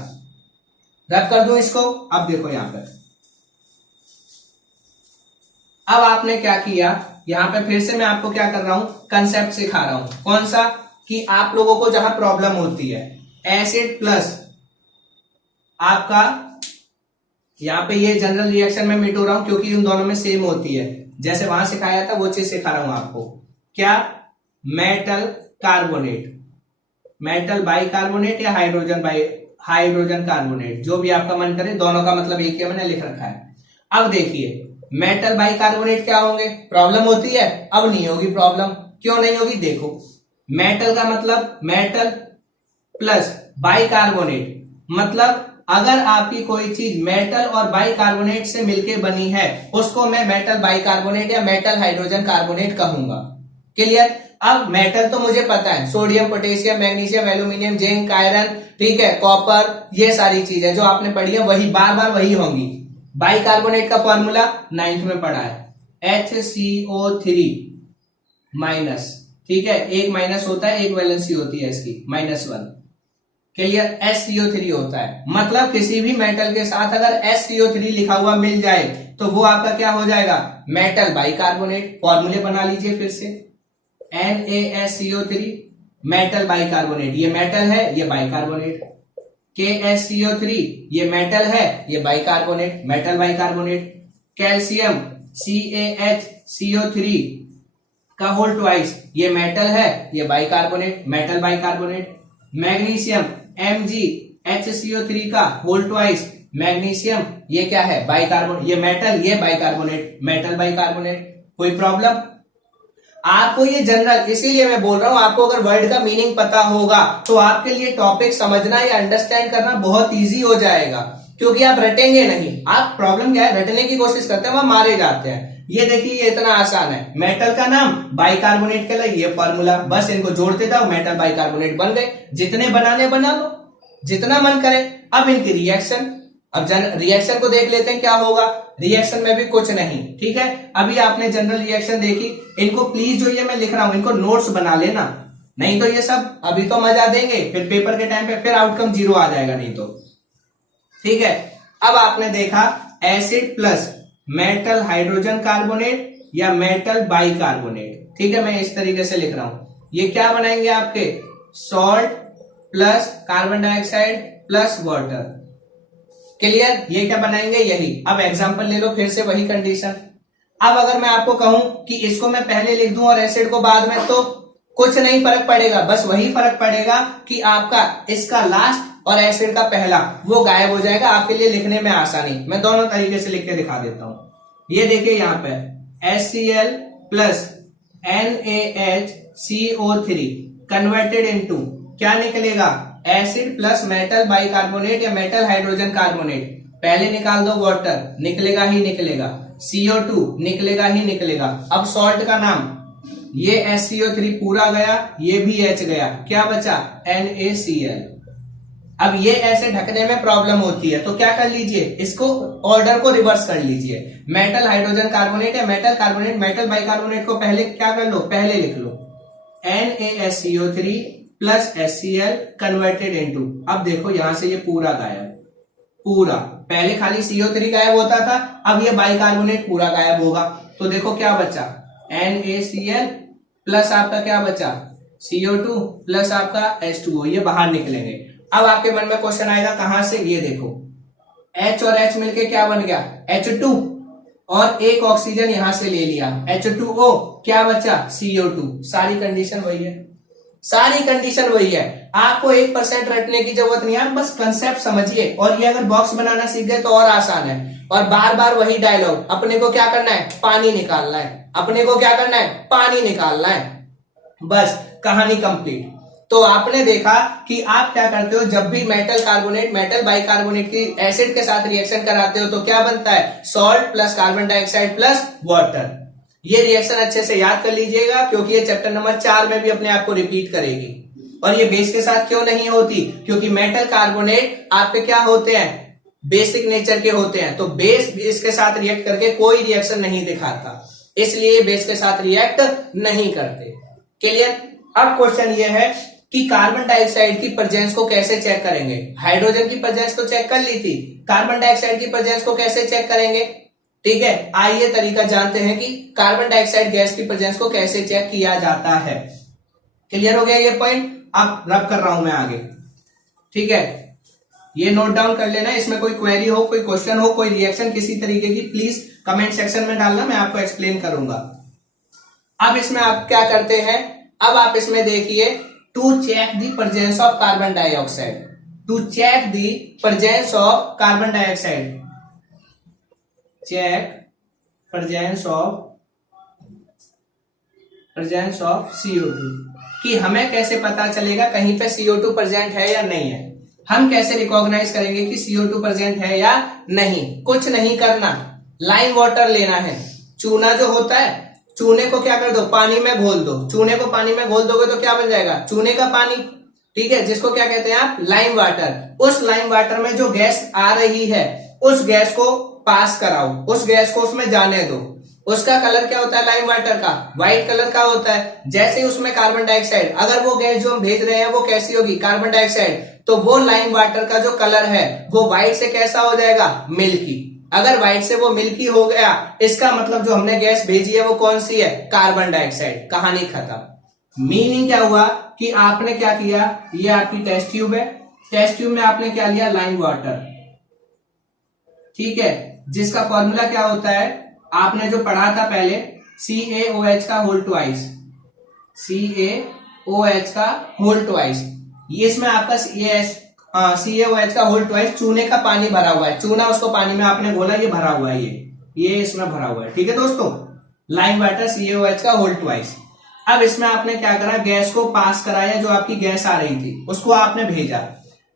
रब कर दूं इसको। अब देखो यहां पर, अब आपने क्या किया, यहां पे फिर से मैं आपको क्या कर रहा हूं, कंसेप्ट सिखा रहा हूं। कौन सा, कि आप लोगों को जहां प्रॉब्लम होती है, एसिड प्लस आपका, यहां पे ये जनरल रिएक्शन में मिट हो रहा हूं क्योंकि उन दोनों में सेम होती है, जैसे वहां सिखाया था वो चीज सिखा रहा हूं आपको। क्या, मेटल कार्बोनेट, मेटल बाइकार्बोनेट या हाइड्रोजन कार्बोनेट, जो भी आपका मन करे, दोनों का मतलब एक ही मैंने लिख रखा है। अब देखिए, मेटल बाइकार्बोनेट क्या होंगे, प्रॉब्लम होती है, अब नहीं होगी प्रॉब्लम। क्यों नहीं होगी, देखो, मेटल का मतलब मेटल प्लस बाइकार्बोनेट, मतलब अगर आपकी कोई चीज मेटल और बाइकार्बोनेट से मिलके बनी है उसको मैं मेटल बाइकार्बोनेट या मेटल हाइड्रोजन कार्बोनेट कहूंगा। क्लियर। अब मेटल तो मुझे पता है, sodium, potassium, magnesium, aluminium, zinc, iron, ठीक है, कॉपर, ये सारी चीजें जो आपने पढ़ी है वही बार बार वही होंगी। बाइकार्बोनेट का फॉर्मूला 9th में पढ़ा है, HCO3 माइनस, ठीक है, एक माइनस होता है, एक वैलेंसी होती है इसकी -1। क्लियर। SCO3 होता है, मतलब किसी भी मेटल के साथ अगर SCO3 लिखा हुआ मिल जाए तो वो आपका क्या हो जाएगा, मेटल बाइकार्बोनेट। फॉर्मूले बना लीजिए फिर से, NaSCO3 मेटल बाइकार्बोनेट, ये मेटल है, ये बाइकार्बोनेट। KSCO3 ये मेटल है, ये bicarbonate, metal bicarbonate. Calcium CaHCO3 का होल ट्वाइस, ये मेटल है, ये bicarbonate, metal bicarbonate. Magnesium MgHCO3 का होल ट्वाइस, मैग्नीशियम, ये क्या है, बाइकार्बोनेट, ये मेटल, ये बाइकार्बोनेट, मेटल बाइकार्बोनेट। कोई प्रॉब्लम आपको, ये जनरल, इसीलिए मैं बोल रहा हूं आपको अगर वर्ड का मीनिंग पता होगा तो आपके लिए टॉपिक समझना या अंडरस्टैंड करना बहुत इजी हो जाएगा, क्योंकि आप रटेंगे नहीं। आप प्रॉब्लम क्या है, रटने की कोशिश करते हैं, वहां मारे जाते हैं। ये देखिए, ये इतना आसान है, मेटल का नाम बाइकार्बोनेट के लिए ये फॉर्मूला, बस इनको जोड़ते जाओ, मेटल बाइकार्बोनेट बन गए। जितने बनाने बना लो, जितना मन करे। अब इनकी रिएक्शन, अब रिएक्शन को देख लेते हैं क्या होगा। रिएक्शन में भी कुछ नहीं, ठीक है। अभी आपने जनरल रिएक्शन देखी, इनको प्लीज जो ये मैं लिख रहा हूं इनको नोट्स बना लेना, नहीं तो ये सब अभी तो मजा देंगे, फिर पेपर के टाइम पे फिर आउटकम 0 आ जाएगा नहीं तो, ठीक है। अब आपने देखा acid plus metal hydrogen carbonate या मेटल बाइकार्बोनेट, ठीक है, मैं इस तरीके से लिख रहा हूं। ये क्या बनाएंगे आपके, salt plus carbon dioxide plus water. Clear, ये क्या बनाएंगे, यही। अब एग्जांपल ले लो फिर से वही कंडीशन। अब अगर मैं आपको कहूं कि इसको मैं पहले लिख दूं और एसिड को बाद में, तो कुछ नहीं फर्क पड़ेगा, बस वही फर्क पड़ेगा कि आपका इसका लास्ट और एसिड का पहला वो गायब हो जाएगा, आपके लिए लिखने में आसानी। मैं दोनों तरीके से लिख के दिखा देता हूं। ये देखिए यहाँ पे HCl plus NaHCO3 converted into क्या निकलेगा, एसिड प्लस मेटल बाइकार्बोनेट या मेटल हाइड्रोजन कार्बोनेट। पहले निकाल दो वाटर, निकलेगा ही निकलेगा, CO2 निकलेगा ही निकलेगा। अब सॉल्ट का नाम, ये HCO3 पूरा गया, ये भी H गया, क्या बचा, NaCl। अब ये ऐसे ढकने में प्रॉब्लम होती है, तो क्या कर लीजिए, इसको ऑर्डर को रिवर्स कर लीजिए। मेटल हाइड्रोजन कार्बोनेट या मेटल कार्बोनेट मेटल बाइकार्बोनेट को पहले क्या कर लो, पहले लिख लो NaSCO3 plus HCl converted into. अब देखो यहां से ये पूरा गायब, पूरा। पहले खाली CO3 गायब होता था, अब ये बाइकार्बोनेट पूरा गायब होगा। तो देखो क्या बचा, NaCl प्लस आपका क्या बचा, CO2 प्लस आपका H2O, ये बाहर निकलेंगे। अब आपके मन में क्वेश्चन आएगा कहां से, ये देखो H और H मिलके क्या बन गया, H2, और एक ऑक्सीजन यहां से ले लिया H2O, क्या बचा, CO2। सारी कंडीशन वही है, सारी कंडीशन वही है। आपको 1% रटने की जरूरत नहीं है, आप बस कंसेप्ट समझिए। और ये अगर बॉक्स बनाना सीख गए तो और आसान है। और बार बार वही डायलॉग, अपने को क्या करना है, पानी निकालना है, अपने को क्या करना है, पानी निकालना है, बस कहानी कंप्लीट। तो आपने देखा कि आप क्या करते हो, जब भी मेटल कार्बोनेट मेटल बाइकार्बोनेट की एसिड के साथ रिएक्शन कराते हो तो क्या बनता है, salt plus carbon dioxide plus water. ये रिएक्शन अच्छे से याद कर लीजिएगा, क्योंकि ये चैप्टर नंबर 4 में भी अपने आप को रिपीट करेगी। और ये बेस के साथ क्यों नहीं होती, क्योंकि मेटल कार्बोनेट आपके क्या होते हैं, बेसिक नेचर के होते हैं। तो बेस इसके साथ रिएक्ट करके कोई रिएक्शन नहीं दिखाता, इसलिए बेस के साथ रिएक्ट नहीं करते। क्लियर। अब क्वेश्चन ये है कि कार्बन डाइऑक्साइड की प्रेजेंस को कैसे चेक करेंगे। हाइड्रोजन की प्रेजेंस तो चेक कर ली थी, कार्बन डाइऑक्साइड की प्रेजेंस को कैसे चेक करेंगे। ठीक है, आइए तरीका जानते हैं कि कार्बन डाइऑक्साइड गैस की प्रेजेंस को कैसे चेक किया जाता है। क्लियर हो गया ये पॉइंट, अब रब कर रहा हूं मैं आगे। ठीक है, ये नोट डाउन कर लेना। इसमें कोई क्वेरी हो, कोई क्वेश्चन हो, कोई रिएक्शन किसी तरीके की, प्लीज कमेंट सेक्शन में डालना, मैं आपको एक्सप्लेन करूंगा। अब इसमें आप क्या करते हैं, अब आप इसमें देखिए, to check the presence of carbon dioxide, to check the presence of carbon dioxide, check presence of CO2, कि हमें कैसे पता चलेगा कहीं पे CO2 प्रेजेंट है या नहीं है। हम कैसे रिकॉग्नाइज करेंगे कि CO2 प्रेजेंट है या नहीं। कुछ नहीं करना, लाइम वाटर लेना है। चूना जो होता है, चूने को क्या कर दो, पानी में घोल दो। चूने को पानी में घोल दोगे तो क्या बन जाएगा, चूने का पानी। ठीक है, जिसको क्या कहते हैं आप, लाइम वाटर। उस लाइम वाटर में जो गैस आ रही है, उस गैस को पास कराओ, उस गैस को उसमें जाने दो। उसका कलर क्या होता है, लाइम वाटर का व्हाइट कलर का होता है। जैसे ही उसमें कार्बन डाइऑक्साइड, अगर वो गैस जो हम भेज रहे हैं वो कैसी होगी, कार्बन डाइऑक्साइड, तो वो लाइम वाटर का जो कलर है वो व्हाइट से कैसा हो जाएगा, मिल्की। अगर व्हाइट से वो मिल्की हो गया, इसका मतलब जो हमने गैस भेजी है वो कौन सी है, कार्बन डाइऑक्साइड। कहानी खत्म। मीनिंग क्या हुआ कि आपने क्या किया, ये आपकी टेस्ट ट्यूब है, टेस्ट ट्यूब में आपने क्या लिया, लाइम वाटर। ठीक है, जिसका फॉर्मूला क्या होता है, आपने जो पढ़ा था पहले, CaOH का होल ट्वाइस, CaOH का होल ट्वाइस। ये इसमें आपका CaOH का होल ट्वाइस चूने का पानी भरा हुआ है। चूना उसको पानी में आपने घोला, ये भरा हुआ है, ये इसमें भरा हुआ है। ठीक है दोस्तों, लाइम वाटर CaOH का होल ट्वाइस। अब इसमें आपने क्या करा, गैस को पास कराया, जो आपकी गैस आ रही थी उसको आपने भेजा।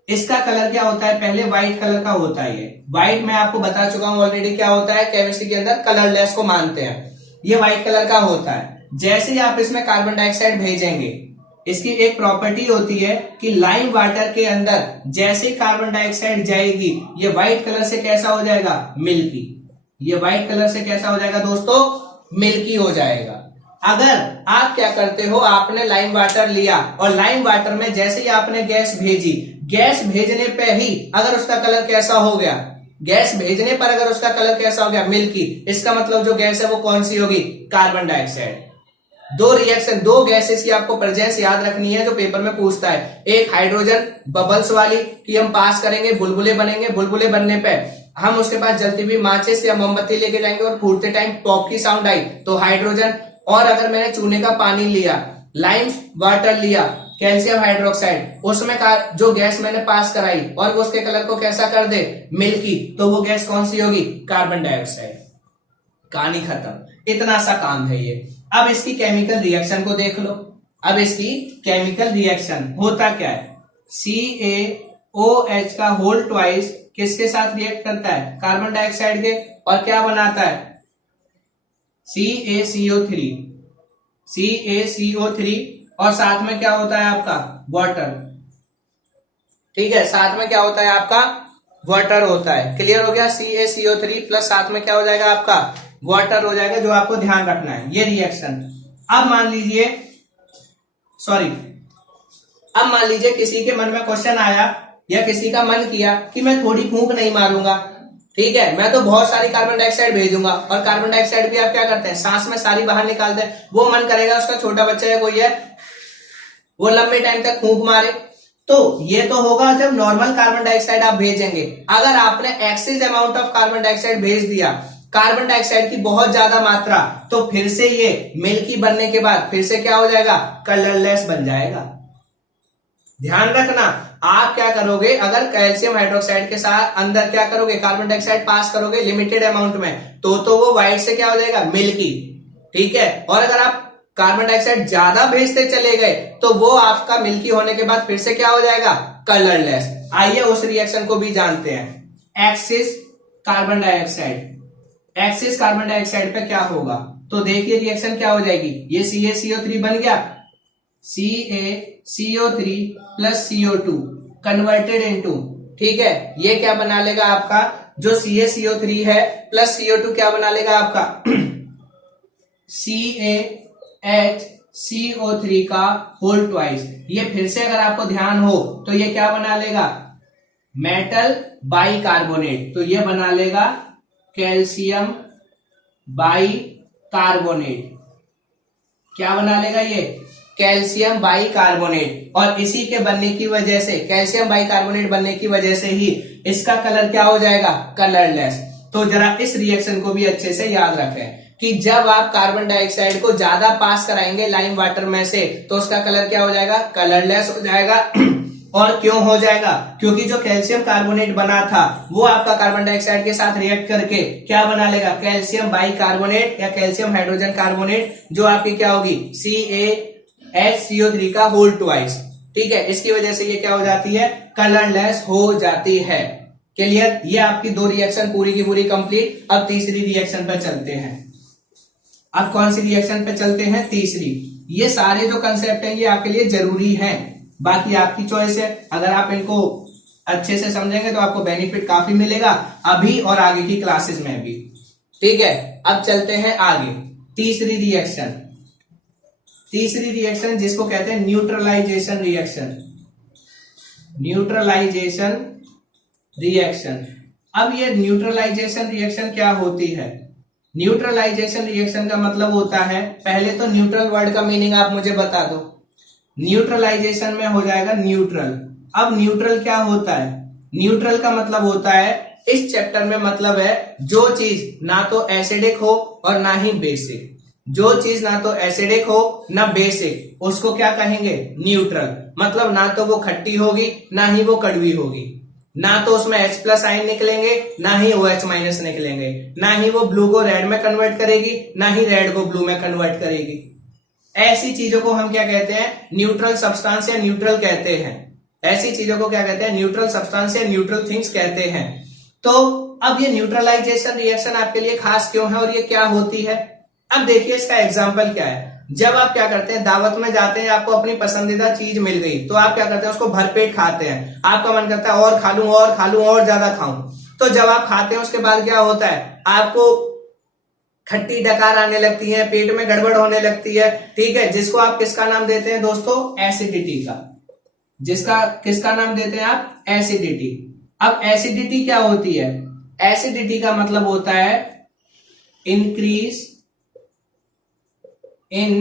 इसका कलर क्या होता है, पहले व्हाइट कलर का होता है। ये व्हाइट मैं आपको बता चुका हूं ऑलरेडी क्या होता है, केमिस्ट्री के अंदर कलरलेस को मानते हैं। ये व्हाइट कलर का होता है। जैसे ही आप इसमें कार्बन डाइऑक्साइड भेजेंगे, इसकी एक प्रॉपर्टी होती है कि लाइम वाटर के अंदर जैसे ही कार्बन डाइऑक्साइड जाएगी, ये व्हाइट कलर से कैसा हो जाएगा, मिल्की। ये व्हाइट कलर से कैसा हो जाएगा दोस्तों, मिल्की हो जाएगा। अगर आप क्या करते हो, आपने लाइम वाटर लिया और लाइम वाटर में जैसे ही आपने गैस भेजी, गैस भेजने पे ही अगर उसका कलर कैसा हो गया, गैस भेजने पर अगर उसका कलर कैसा हो गया, मिल्की, इसका मतलब जो गैस है वो कौन सी होगी, कार्बन डाइऑक्साइड। दो रिएक्शन, दो गैसेस की आपको प्रेजेंस याद रखनी है जो पेपर में पूछता है। एक हाइड्रोजन बबल्स वाली कि हम पास करेंगे, बुलबुले बनेंगे, बुलबुले बनने पे हम उसके पास जलती हुई माचिस या मोमबत्ती लेके जाएंगे और फूटते टाइम पॉप की साउंड आई तो हाइड्रोजन। और अगर मैंने चूने का पानी लिया, लाइम वाटर लिया, कैल्शियम हाइड्रोक्साइड, उसमें जो गैस मैंने पास कराई और वो उसके कलर को कैसा कर दे, मिल्की, तो वो गैस कौन सी होगी, कार्बन डाइऑक्साइड। कहानी खत्म, इतना सा काम है ये। अब इसकी केमिकल रिएक्शन को देख लो। अब इसकी केमिकल रिएक्शन होता क्या है, CaOH का होल ट्वाइस किसके साथ रिएक्ट करता है, कार्बन डाइऑक्साइड के, और क्या बनाता है, CaCO3, CaCO3, और साथ में क्या होता है आपका वाटर। ठीक है, साथ में क्या होता है आपका वाटर होता है। क्लियर हो गया, CaCO3 प्लस साथ में क्या हो जाएगा आपका वाटर हो जाएगा, जो आपको ध्यान रखना है ये रिएक्शन। अब मान लीजिए किसी के मन में क्वेश्चन आया या किसी का मन किया कि मैं थोड़ी फूंक नहीं मारूंगा, ठीक है, मैं तो बहुत सारी कार्बन डाइऑक्साइड भेजूंगा, और कार्बन डाइऑक्साइड भी आप क्या करते हैं, सांस में सारी बाहर निकालते हैं। वो मन करेगा उसका छोटा बच्चा है कोई है, वो लंबे टाइम तक फूंक मारे, तो ये तो होगा जब नॉर्मल कार्बन डाइऑक्साइड आप भेजेंगे। अगर आपने excess amount of carbon dioxide भेज दिया, कार्बन डाइऑक्साइड की बहुत ज्यादा मात्रा, तो फिर से ये मिल्की बनने के बाद फिर से क्या हो जाएगा, कलरलेस बन जाएगा। ध्यान रखना, आप क्या करोगे, अगर कैल्शियम हाइड्रोक्साइड के साथ अंदर क्या करोगे, कार्बन डाइऑक्साइड पास करोगे लिमिटेड अमाउंट में, तो वो व्हाइट से क्या हो जाएगा, मिल्की। ठीक है, और अगर आप कार्बन डाइऑक्साइड ज्यादा भेजते चले गए तो वो आपका मिल्की होने के बाद फिर से क्या हो जाएगा, कलरलेस। आइए उस रिएक्शन को भी जानते हैं। एक्सिस कार्बन डाइऑक्साइड पे क्या होगा, तो देखिए रिएक्शन क्या हो जाएगी, ये CaCO3 बन गया, CaCO3 plus CO2 converted into, ठीक है, ये क्या बना लेगा आपका, जो CaCO3 है प्लस CO2 क्या बना लेगा आपका CaHCO3 का होल ट्वाइस। ये फिर से अगर आपको ध्यान हो तो ये क्या बना लेगा, मेटल बाइकार्बोनेट, तो ये बना लेगा कैल्शियम बाइकार्बोनेट। क्या बना लेगा ये, कैल्शियम बाइकार्बोनेट। और इसी के बनने की वजह से, कैल्शियम बाइकार्बोनेट बनने की वजह से ही इसका कलर क्या हो जाएगा, कलरलेस। तो जरा इस रिएक्शन को भी अच्छे से याद रखें कि जब आप कार्बन डाइऑक्साइड को ज्यादा पास कराएंगे लाइम वाटर में से, तो उसका कलर क्या हो जाएगा, कलरलेस हो जाएगा। और क्यों हो जाएगा, क्योंकि जो कैल्शियम कार्बोनेट बना था वो आपका कार्बन डाइऑक्साइड के साथ रिएक्ट करके क्या बना लेगा, कैल्शियम बाइकार्बोनेट या कैल्शियम हाइड्रोजन कार्बोनेट, जो आपकी क्या होगी, CaHCO3 का होल ट्वाइस। ठीक है, इसकी वजह से ये क्या हो जाती है, कलरलेस हो जाती है। क्लियर, ये आपकी दो रिएक्शन पूरी की पूरी कंप्लीट। अब तीसरी रिएक्शन पर चलते हैं। अब कौन सी रिएक्शन पे चलते हैं, तीसरी। ये सारे जो कंसेप्ट हैं ये आपके लिए जरूरी हैं, बाकी आपकी चॉइस है। अगर आप इनको अच्छे से समझेंगे तो आपको बेनिफिट काफी मिलेगा अभी और आगे की क्लासेस में भी। ठीक है, अब चलते हैं आगे। तीसरी रिएक्शन जिसको कहते हैं न्यूट्रलाइजेशन रिएक्शन। अब ये न्यूट्रलाइजेशन रिएक्शन क्या होती है, न्यूट्रलाइजेशन रिएक्शन का मतलब होता है, पहले तो न्यूट्रल वर्ड का मीनिंग आप मुझे बता दो। न्यूट्रलाइजेशन में हो जाएगा न्यूट्रल। अब न्यूट्रल क्या होता है, न्यूट्रल का मतलब होता है, इस चैप्टर में मतलब है जो चीज ना तो एसिडिक हो और ना ही बेसिक, जो चीज ना तो एसिडिक हो ना बेसिक, उसको क्या कहेंगे, न्यूट्रल। मतलब ना तो वो खट्टी होगी ना ही वो कड़वी होगी, ना तो उसमें H+ आयन निकलेंगे ना ही OH- निकलेंगे, ना ही वो ब्लू को रेड में कन्वर्ट करेगी ना ही रेड को ब्लू में कन्वर्ट करेगी। ऐसी चीजों को हम क्या कहते हैं, न्यूट्रल सब्सटेंस या न्यूट्रल कहते हैं। ऐसी चीजों को क्या कहते हैं, न्यूट्रल सब्सटेंस या न्यूट्रल थिंग्स कहते हैं। तो अब ये न्यूट्रलाइजेशन रिएक्शन आपके लिए खास क्यों है और ये क्या होती है। अब देखिए इसका एग्जाम्पल क्या है। जब आप क्या करते हैं, दावत में जाते हैं, आपको अपनी पसंदीदा चीज मिल गई तो आप क्या करते हैं, उसको भरपेट खाते हैं। आपका मन करता है और खा लूं और ज्यादा खाऊं। तो जब आप खाते हैं उसके बाद क्या होता है, आपको खट्टी डकार आने लगती है, पेट में गड़बड़ होने लगती है। ठीक है, जिसको आप किसका नाम देते हैं दोस्तों, एसिडिटी का। किसका नाम देते हैं आप, एसिडिटी। अब एसिडिटी क्या होती है, एसिडिटी का मतलब होता है increase in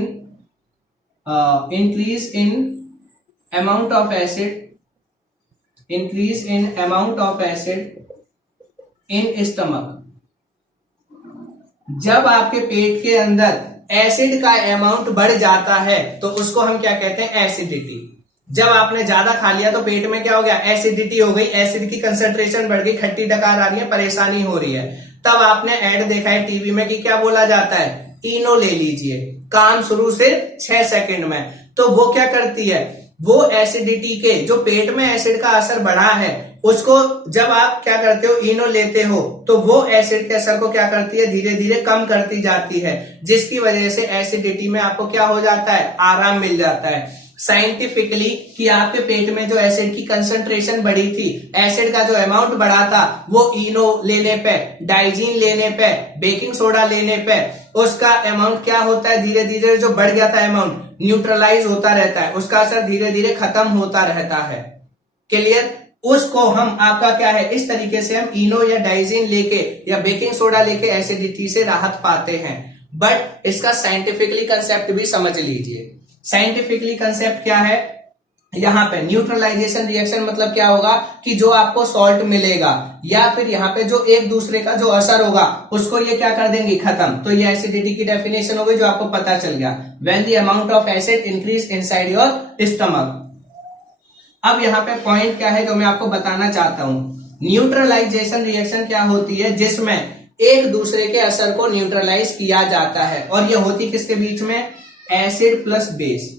increase in amount of acid in stomach। जब आपके पेट के अंदर एसिड का अमाउंट बढ़ जाता है तो उसको हम क्या कहते हैं, एसिडिटी। जब आपने ज्यादा खा लिया तो पेट में क्या हो गया, एसिडिटी हो गई, एसिड की कंसंट्रेशन बढ़ गई, खट्टी डकार आ रही है, परेशानी हो रही है। तब आपने ऐड देखा है टीवी में कि क्या बोला जाता है, इनो ले लीजिए, काम शुरू से 6 सेकंड में। तो वो क्या करती है, वो एसिडिटी के, जो पेट में एसिड का असर बढ़ा है उसको जब आप क्या करते हो, इनो लेते हो, तो वो एसिड के असर को क्या करती है, धीरे धीरे कम करती जाती है, जिसकी वजह से एसिडिटी में आपको क्या हो जाता है, आराम मिल जाता है। साइंटिफिकली कि आपके पेट में जो एसिड की कंसंट्रेशन बढ़ी थी, एसिड का जो अमाउंट बढ़ा था, वो इनो लेने पे, डाइजीन लेने पे, बेकिंग सोडा लेने पे उसका अमाउंट क्या होता है, धीरे धीरे जो बढ़ गया था अमाउंट न्यूट्रलाइज होता रहता है, उसका असर धीरे धीरे खत्म होता रहता है। क्लियर? उसको हम आपका क्या है, इस तरीके से हम इनो या डाइजीन लेके या बेकिंग सोडा लेके एसिडिटी से राहत पाते हैं। बट इसका साइंटिफिकली कंसेप्ट भी समझ लीजिए। साइंटिफिकली कंसेप्ट क्या है, यहां पे न्यूट्रलाइजेशन रिएक्शन मतलब क्या होगा कि जो आपको सॉल्ट मिलेगा या फिर यहाँ पे जो एक दूसरे का जो असर होगा उसको ये क्या कर देंगे, खत्म। तो ये एसिडिटी की डेफिनेशन हो गई जो आपको पता चल गया, when the amount of acid increase inside your stomach. अब यहाँ पे पॉइंट क्या है जो मैं आपको बताना चाहता हूं, न्यूट्रलाइजेशन रिएक्शन क्या होती है, जिसमें एक दूसरे के असर को न्यूट्रलाइज किया जाता है। और ये होती किसके बीच में, एसिड प्लस बेस।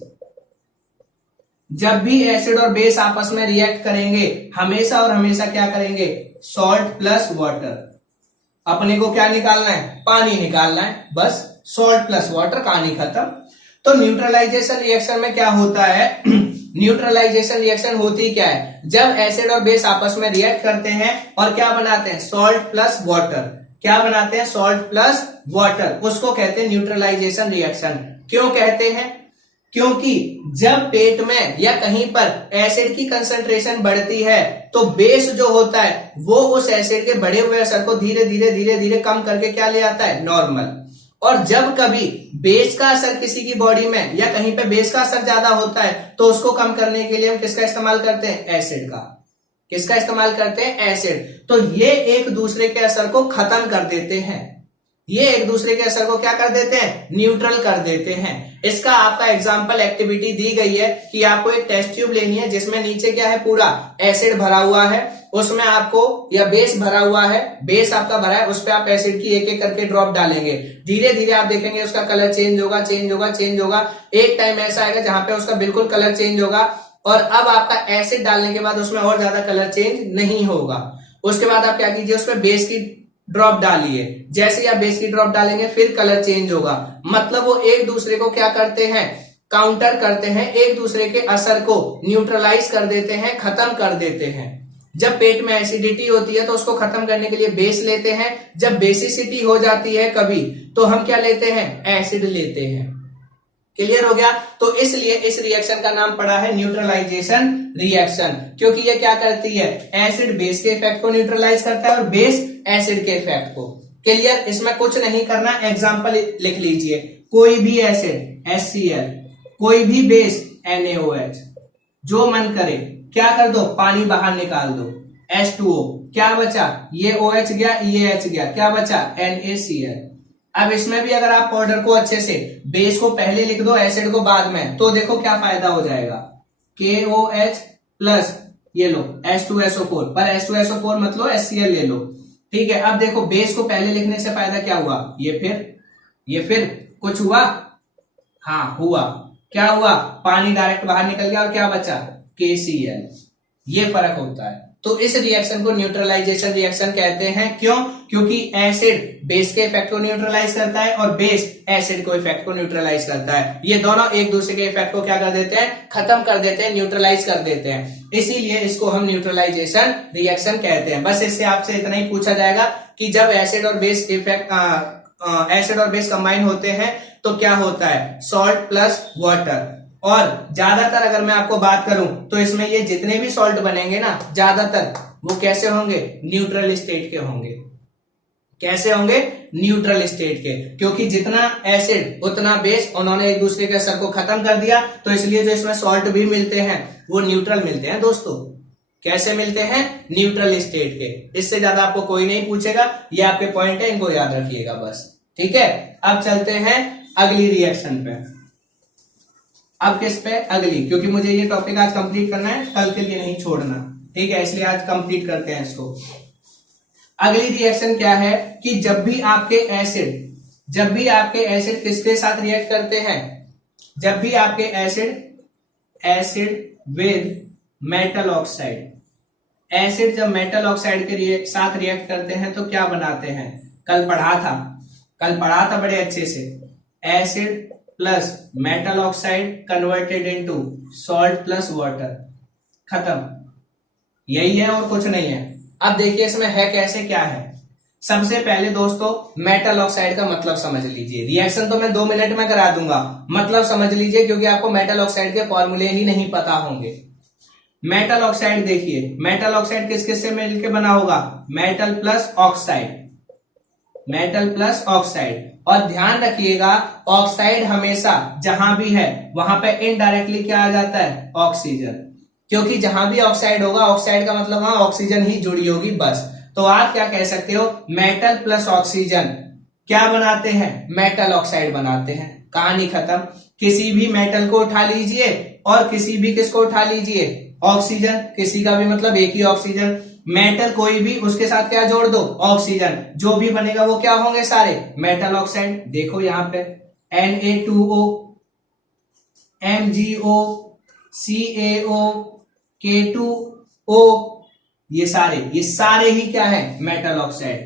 जब भी एसिड और बेस आपस में रिएक्ट करेंगे हमेशा और हमेशा क्या करेंगे, सॉल्ट प्लस वाटर। अपने को क्या निकालना है, पानी निकालना है, बस सॉल्ट प्लस वाटर, कहानी खत्म। तो न्यूट्रलाइजेशन रिएक्शन में क्या होता है, न्यूट्रलाइजेशन रिएक्शन होती क्या है, जब एसिड और बेस आपस में रिएक्ट करते हैं और क्या बनाते हैं, सॉल्ट प्लस वाटर। क्या बनाते हैं, सॉल्ट प्लस वाटर, उसको कहते हैं न्यूट्रलाइजेशन रिएक्शन। क्यों कहते हैं, क्योंकि जब पेट में या कहीं पर एसिड की कंसंट्रेशन बढ़ती है तो बेस जो होता है वो उस एसिड के बढ़े हुए असर को धीरे धीरे कम करके क्या ले आता है, नॉर्मल। और जब कभी बेस का असर किसी की बॉडी में या कहीं पे बेस का असर ज्यादा होता है तो उसको कम करने के लिए हम किसका इस्तेमाल करते हैं, एसिड का। किसका इस्तेमाल करते हैं, एसिड। तो ये एक दूसरे के असर को खत्म कर देते हैं, ये एक दूसरे के असर को क्या कर देते हैं, न्यूट्रल कर देते हैं। इसका आपका एग्जांपल एक्टिविटी दी गई है कि आपको एक टेस्ट ट्यूब लेनी है जिसमें नीचे क्या है, पूरा एसिड भरा हुआ है, उसमें आपको या बेस भरा हुआ है, बेस आपका भरा है, उस पर आप एसिड की एक एक करके ड्रॉप डालेंगे। धीरे धीरे आप देखेंगे उसका कलर चेंज होगा, चेंज होगा, चेंज होगा। एक टाइम ऐसा आएगा जहां पे उसका बिल्कुल कलर चेंज होगा और अब आपका एसिड डालने के बाद उसमें और ज्यादा कलर चेंज नहीं होगा। उसके बाद आप क्या कीजिए, उसमें बेस की ड्रॉप डालिए, जैसे ही आप बेस की ड्रॉप डालेंगे फिर कलर चेंज होगा। मतलब वो एक दूसरे को क्या करते हैं, काउंटर करते हैं, एक दूसरे के असर को न्यूट्रलाइज कर देते हैं, खत्म कर देते हैं। जब पेट में एसिडिटी होती है तो उसको खत्म करने के लिए बेस लेते हैं, जब बेसिसिटी हो जाती है कभी तो हम क्या लेते हैं, एसिड लेते हैं। क्लियर हो गया? तो इसलिए इस रिएक्शन का नाम पड़ा है न्यूट्रलाइजेशन रिएक्शन, क्योंकि ये क्या करती है, एसिड बेस के इफेक्ट को न्यूट्रलाइज करता है और बेस एसिड के इफेक्ट को। क्लियर? इसमें कुछ नहीं करना, एग्जांपल लिख लीजिए, कोई भी एसिड HCl, कोई भी बेस NaOH, जो मन करे क्या कर दो, पानी बाहर निकाल दो, H2O, क्या बचा, ये OH गया, ये H गया, क्या बचा, NaCl। अब इसमें भी अगर आप पाउडर को अच्छे से, बेस को पहले लिख दो, एसिड को बाद में, तो देखो क्या फायदा हो जाएगा, KOH प्लस ये लो H2SO4, पर H2SO4 मत लो, HCl ले लो। ठीक है, अब देखो बेस को पहले लिखने से फायदा क्या हुआ, ये फिर कुछ हुआ, हाँ हुआ, क्या हुआ, पानी डायरेक्ट बाहर निकल गया और क्या बचा, KCl। ये फर्क होता है। तो इस रिएक्शन को न्यूट्रलाइजेशन रिएक्शन कहते हैं। क्यों? क्योंकि एसिड बेस के इफेक्ट को न्यूट्रलाइज करता है और बेस एसिड को इफेक्ट को न्यूट्रलाइज करता है। ये दोनों एक दूसरे के इफेक्ट को क्या कर देते हैं, खत्म कर देते हैं, न्यूट्रलाइज कर देते हैं। इसीलिए इसको हम न्यूट्रलाइजेशन रिएक्शन कहते हैं। बस इससे आपसे इतना ही पूछा जाएगा कि जब एसिड और बेस इफेक्ट एसिड और बेस कंबाइन होते हैं तो क्या होता है, सॉल्ट प्लस वाटर। और ज्यादातर अगर मैं आपको बात करूं तो इसमें ये जितने भी सॉल्ट बनेंगे ना, ज्यादातर वो कैसे होंगे, न्यूट्रल स्टेट के होंगे। कैसे होंगे? न्यूट्रल स्टेट के, क्योंकि जितना एसिड उतना बेस, उन्होंने एक दूसरे के असर को खत्म कर दिया, तो इसलिए जो इसमें सॉल्ट भी मिलते हैं वो न्यूट्रल मिलते हैं दोस्तों। कैसे मिलते हैं? न्यूट्रल स्टेट के। इससे ज्यादा आपको कोई नहीं पूछेगा, ये आपके पॉइंट है, इनको याद रखिएगा बस। ठीक है, अब चलते हैं अगली रिएक्शन पे। अब किस पे? अगली, क्योंकि मुझे ये टॉपिक आज कंप्लीट करना है, कल के लिए नहीं छोड़ना। ठीक है, इसलिए आज कंप्लीट करते हैं इसको। अगली रिएक्शन क्या है कि जब भी आपके एसिड किसके साथ रिएक्ट करते हैं? जब भी आपके acid with metal oxide, acid जब मेटल ऑक्साइड के साथ रिएक्ट करते हैं तो क्या बनाते हैं? कल पढ़ा था बड़े अच्छे से। Acid plus metal oxide converted into salt plus water, खत्म। यही है और कुछ नहीं है। अब देखिए इसमें है कैसे, क्या है। सबसे पहले दोस्तों मेटल ऑक्साइड का मतलब समझ लीजिए। रिएक्शन तो मैं 2 मिनट में करा दूंगा, मतलब समझ लीजिए, क्योंकि आपको मेटल ऑक्साइड के फॉर्मूले ही नहीं पता होंगे। मेटल ऑक्साइड देखिए, मेटल ऑक्साइड किस किस से मिलकर बना होगा? Metal plus oxide, metal plus oxide. और ध्यान रखिएगा ऑक्साइड हमेशा जहां भी है वहां पे इनडायरेक्टली क्या आ जाता है? ऑक्सीजन, क्योंकि जहां भी ऑक्साइड होगा, ऑक्साइड का मतलब वहां ऑक्सीजन ही जुड़ी होगी बस। तो आप क्या कह सकते हो? मेटल प्लस ऑक्सीजन क्या बनाते हैं? मेटल ऑक्साइड बनाते हैं। कहानी खत्म। किसी भी मेटल को उठा लीजिए और किसी भी किसको उठा लीजिए? ऑक्सीजन, किसी का भी मतलब एक ही ऑक्सीजन। मेटल कोई भी, उसके साथ क्या जोड़ दो? ऑक्सीजन। जो भी बनेगा वो क्या होंगे? सारे मेटल ऑक्साइड। देखो यहां पे Na2O, MgO, CaO, K2O, ये सारे ही क्या है? Metal oxide.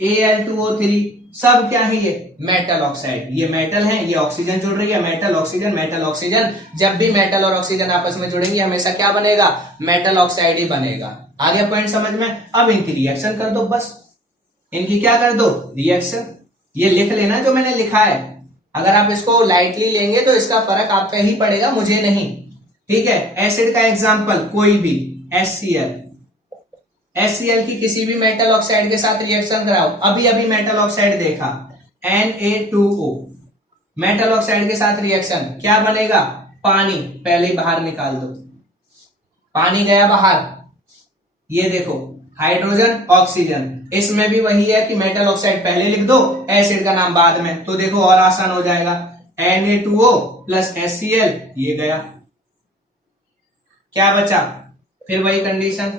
Al2O3 सब क्या है? ये मेटल ऑक्साइड। ये मेटल है, ये ऑक्सीजन जुड़ रही है, मेटल ऑक्सीजन मेटल ऑक्सीजन। जब भी मेटल और ऑक्सीजन आपस में जुड़ेंगे हमेशा क्या बनेगा? मेटल ऑक्साइड ही बनेगा। आ गया पॉइंट समझ में? अब इनकी रिएक्शन कर दो बस। इनकी क्या कर दो? रिएक्शन। ये लिख लेना जो मैंने लिखा है। अगर आप इसको लाइटली लेंगे तो इसका फर्क आप पे ही पड़ेगा, मुझे नहीं। ठीक है, एसिड का एग्जांपल कोई भी, HCl की किसी भी मेटल ऑक्साइड के साथ रिएक्शन कराओ। अभी मेटल ऑक्साइड देखा, Na2O, मेटल ऑक्साइड के साथ रिएक्शन, क्या बनेगा? पानी। पहले ही बाहर निकाल दो, पानी गया बाहर। ये देखो हाइड्रोजन ऑक्सीजन। इसमें भी वही है कि मेटल ऑक्साइड पहले लिख दो, एसिड का नाम बाद में, तो देखो और आसान हो जाएगा। Na2O प्लस HCl, ये गया, क्या बचा? फिर वही कंडीशन,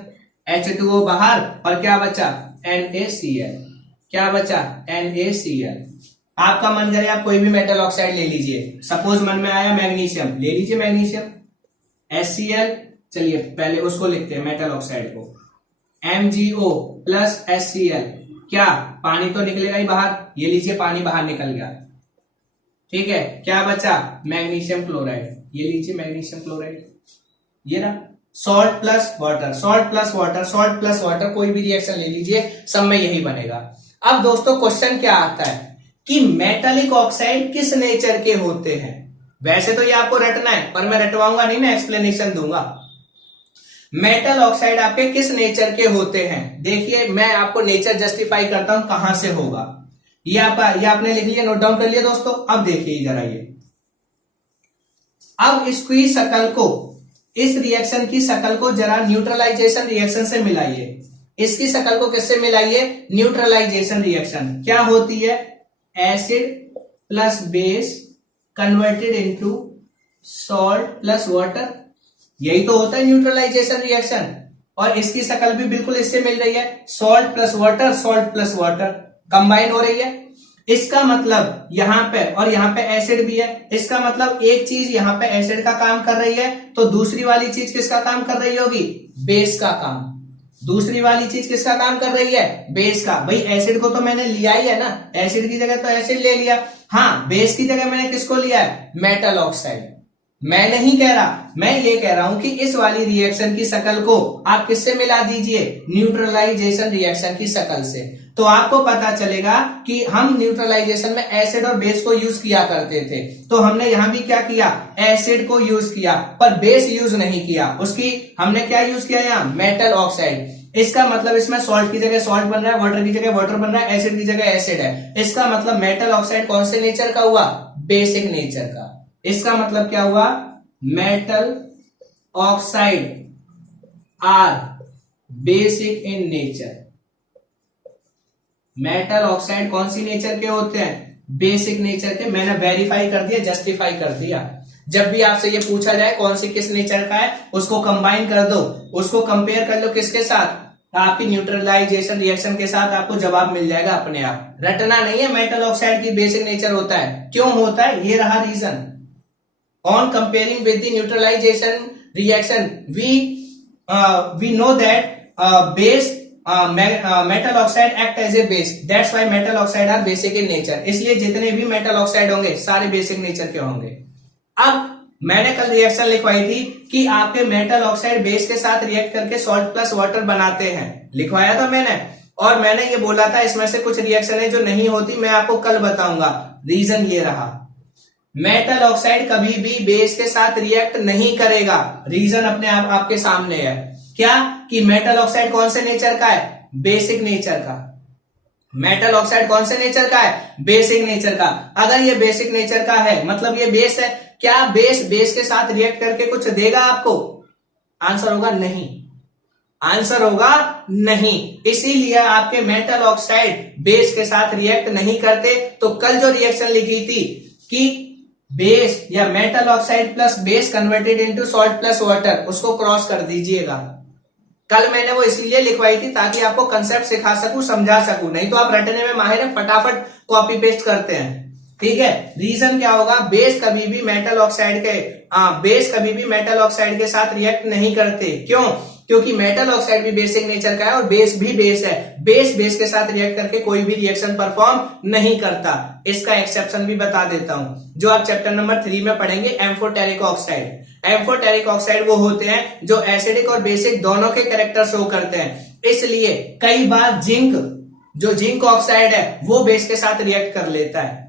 H2O बाहर और क्या बचा? NaCl। क्या बचा? NaCl। आपका मन करे आप कोई भी मेटल ऑक्साइड ले लीजिए। सपोज मन में आया मैग्नीशियम, ले लीजिए मैग्नीशियम। HCl, चलिए पहले उसको लिखते हैं मेटल ऑक्साइड को। MgO प्लस HCl, क्या? पानी तो निकलेगा ही बाहर, ये लीजिए पानी बाहर निकल गया। ठीक है, क्या बचा? मैग्नीशियम क्लोराइड, ये लीजिए मैग्नीशियम क्लोराइड। ये ना salt plus water, salt plus water, salt plus water, कोई भी रिएक्शन ले लीजिए, सब में यही बनेगा। अब दोस्तों क्वेश्चन क्या आता है कि मेटालिक ऑक्साइड किस नेचर के होते हैं? वैसे तो ये आपको रटना है, पर मैं रटवाऊंगा नहीं, मैं एक्सप्लेनेशन दूंगा। मेटल ऑक्साइड आपके किस नेचर के होते हैं? देखिए मैं आपको नेचर जस्टिफाई करता हूं कहां से होगा। ये आपने लिख लिया, नोट डाउन कर लिया दोस्तों। अब देखिए जरा ये, अब इसकी शकल को, इस रिएक्शन की शकल को जरा न्यूट्रलाइजेशन रिएक्शन से मिलाइए। इसकी शकल को किससे मिलाइए? Neutralisation reaction. क्या होती है? Acid plus base converted into salt plus water, यही तो होता है न्यूट्रलाइजेशन रिएक्शन। और इसकी शकल भी बिल्कुल इससे मिल रही है, salt plus water, salt plus water combine हो रही है। इसका मतलब यहां पे और यहां पे एसिड भी है, इसका मतलब एक चीज यहां पे एसिड का काम कर रही है तो दूसरी वाली चीज किसका काम कर रही होगी? बेस का काम। दूसरी वाली चीज किसका काम कर रही है? बेस का। भाई एसिड को तो मैंने लिया ही है ना, एसिड की जगह तो एसिड ले लिया। हाँ, बेस की जगह मैंने किसको लिया है? Metal oxide. मैं नहीं कह रहा, मैं ये कह रहा हूं कि इस वाली रिएक्शन की शकल को आप किससे मिला दीजिए? न्यूट्रलाइजेशन रिएक्शन की शकल से। तो आपको पता चलेगा कि हम न्यूट्रलाइजेशन में एसिड और बेस को यूज किया करते थे, तो हमने यहां भी क्या किया? एसिड को यूज किया, पर बेस यूज नहीं किया। उसकी हमने क्या यूज किया? यहां मेटल ऑक्साइड। इसका मतलब इसमें सॉल्ट की जगह सॉल्ट बन रहा है, वाटर की जगह वाटर बन रहा है, एसिड की जगह एसिड है। इसका मतलब मेटल ऑक्साइड कौन से नेचर का हुआ? बेसिक नेचर का। इसका मतलब क्या हुआ? Metal oxide are basic in nature. Metal oxide कौन सी नेचर के होते हैं? बेसिक नेचर के। मैंने वेरीफाई कर दिया, जस्टिफाई कर दिया। जब भी आपसे ये पूछा जाए कौन सी किस नेचर का है, उसको कंबाइन कर दो, उसको कंपेयर कर लो किसके साथ? आपकी न्यूट्रलाइजेशन रिएक्शन के साथ, आपको जवाब मिल जाएगा अपने आप। रटना नहीं है मेटल ऑक्साइड की बेसिक नेचर होता है। क्यों होता है? ये रहा reason. On comparing with the neutralisation reaction we know that base metal oxide act as a base, that's why metal oxide are basic in nature। इसलिए जितने भी मेटल ऑक्साइड होंगे सारे बेसिक नेचर के होंगे। अब मैंने कल रिएक्शन लिखवाई थी कि आपके मेटल ऑक्साइड बेस के साथ रिएक्ट करके सॉल्ट प्लस वाटर बनाते हैं, लिखवाया था मैंने। और मैंने ये बोला था इसमें से कुछ रिएक्शन है जो नहीं होती, मैं आपको कल बताऊंगा। रीजन ये रहा, मेटल ऑक्साइड कभी भी बेस के साथ रिएक्ट नहीं करेगा। रीजन अपने आप आपके सामने है। क्या? कि मेटल ऑक्साइड कौन से नेचर का है? बेसिक नेचर का। मेटल ऑक्साइड कौन से नेचर का है? बेसिक नेचर का। अगर ये बेसिक नेचर का है मतलब ये बेस है। क्या बेस के साथ रिएक्ट करके कुछ देगा आपको? आंसर होगा नहीं। आंसर होगा नहीं। इसीलिए आपके मेटल ऑक्साइड बेस के साथ रिएक्ट नहीं करते। तो कल जो रिएक्शन लिखी थी कि बेस या metal oxide plus base converted into salt plus water, उसको क्रॉस कर दीजिएगा। कल मैंने वो इसलिए लिखवाई थी ताकि आपको कंसेप्ट सिखा सकूं, समझा सकूं। नहीं तो आप रटने में माहिर है, फटाफट कॉपी पेस्ट करते हैं। ठीक है। रीजन क्या होगा? बेस कभी भी मेटल ऑक्साइड के साथ रिएक्ट नहीं करते। क्यों? क्योंकि मेटल ऑक्साइड भी बेसिक नेचर का है और बेस भी बेस है। बेस के साथ रिएक्ट करके कोई भी रिएक्शन परफॉर्म नहीं करता। इसका एक्सेप्शन भी बता देता हूं, जो आप चैप्टर नंबर 3 में पढ़ेंगे, एम्फोटेरिक ऑक्साइड। एम्फोटेरिक ऑक्साइड वो होते हैं जो एसिडिक और बेसिक दोनों के कैरेक्टर शो करते हैं। इसलिए कई बार जिंक ऑक्साइड है वो बेस के साथ रिएक्ट कर लेता है।